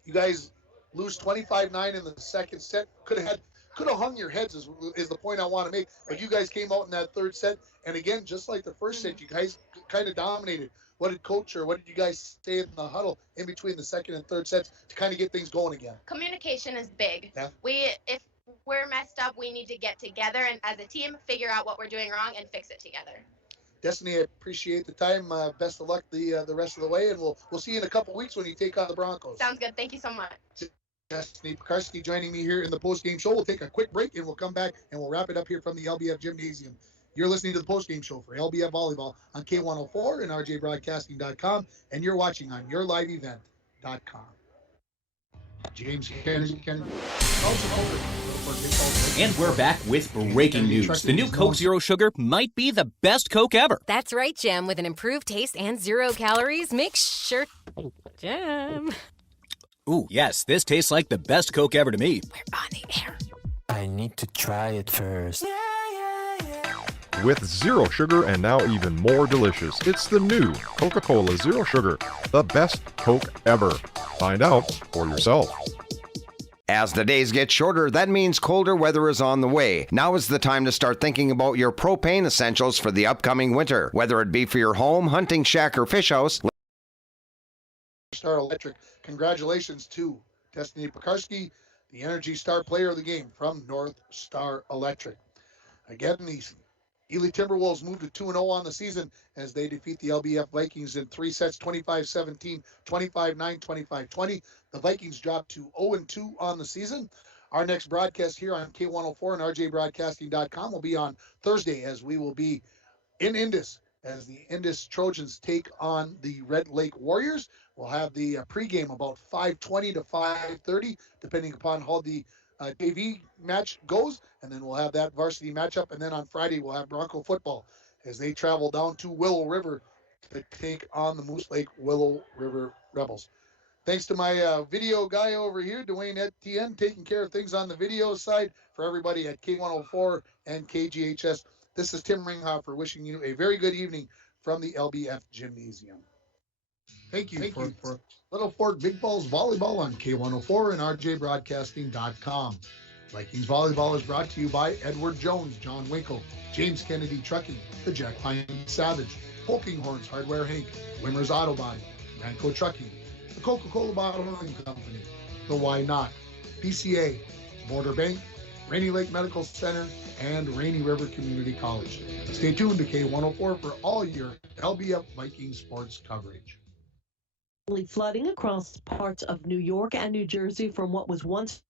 You guys lose 25-9 in the second set. Could have hung your heads is the point I want to make. But you guys came out in that third set, and again, just like the first set, you guys kind of dominated. What did coach or what did you guys say in the huddle in between the second and third sets to kind of get things going again? Communication is big. Yeah. If we're messed up, we need to get together and as a team figure out what we're doing wrong and fix it together. Destiny, I appreciate the time. Best of luck the rest of the way, and we'll see you in a couple weeks when you take on the Broncos. Sounds good. Thank you so much. Destiny Pekarski joining me here in the post-game show. We'll take a quick break, and we'll come back, and we'll wrap it up here from the LBF Gymnasium. You're listening to the post-game show for LBF Volleyball on K104 and RJBroadcasting.com, and you're watching on YourLiveEvent.com. James Kennedy. And we're back with breaking news. The new Coke Zero Sugar might be the best Coke ever. That's right, Jim. With an improved taste and 0 calories, make sure... Jim. Ooh, yes, this tastes like the best Coke ever to me. We're on the air. I need to try it first. With zero sugar and now even more delicious, it's the new Coca-Cola Zero Sugar, the best Coke ever. Find out for yourself. As the days get shorter, that means colder weather is on the way. Now is the time to start thinking about your propane essentials for the upcoming winter. Whether it be for your home, hunting shack, or fish house. Star Electric. Congratulations to Destiny Pekarski, the Energy Star Player of the Game from North Star Electric. Again, the Ely Timberwolves moved to 2-0 on the season as they defeat the LBF Vikings in 3 sets, 25-17, 25-9, 25-20. The Vikings dropped to 0-2 on the season. Our next broadcast here on K104 and RJBroadcasting.com will be on Thursday, as we will be in Indus as the Indus Trojans take on the Red Lake Warriors. We'll have the pregame about 5:20 to 5:30, depending upon how the JV match goes, and then we'll have that varsity matchup, and then on Friday we'll have Bronco football as they travel down to Willow River to take on the Moose Lake Willow River Rebels. Thanks to my video guy over here, Dwayne Etienne, taking care of things on the video side for everybody at K104 and KGHS. This is Tim Ringhofer wishing you a very good evening from the LBF Gymnasium. Thank you for Littlefork Big Balls Volleyball on K104 and RJBroadcasting.com. Vikings Volleyball is brought to you by Edward Jones, John Winkle, James Kennedy Trucking, the Jack Pine Savage, Poking Horns Hardware Hank, Wimmer's Auto Body, Manco Trucking, the Coca-Cola Bottling Company, the Why Not, PCA, Border Bank, Rainy Lake Medical Center, and Rainy River Community College. Stay tuned to K104 for all your LBF Viking sports coverage. Flooding across parts of New York and New Jersey from what was once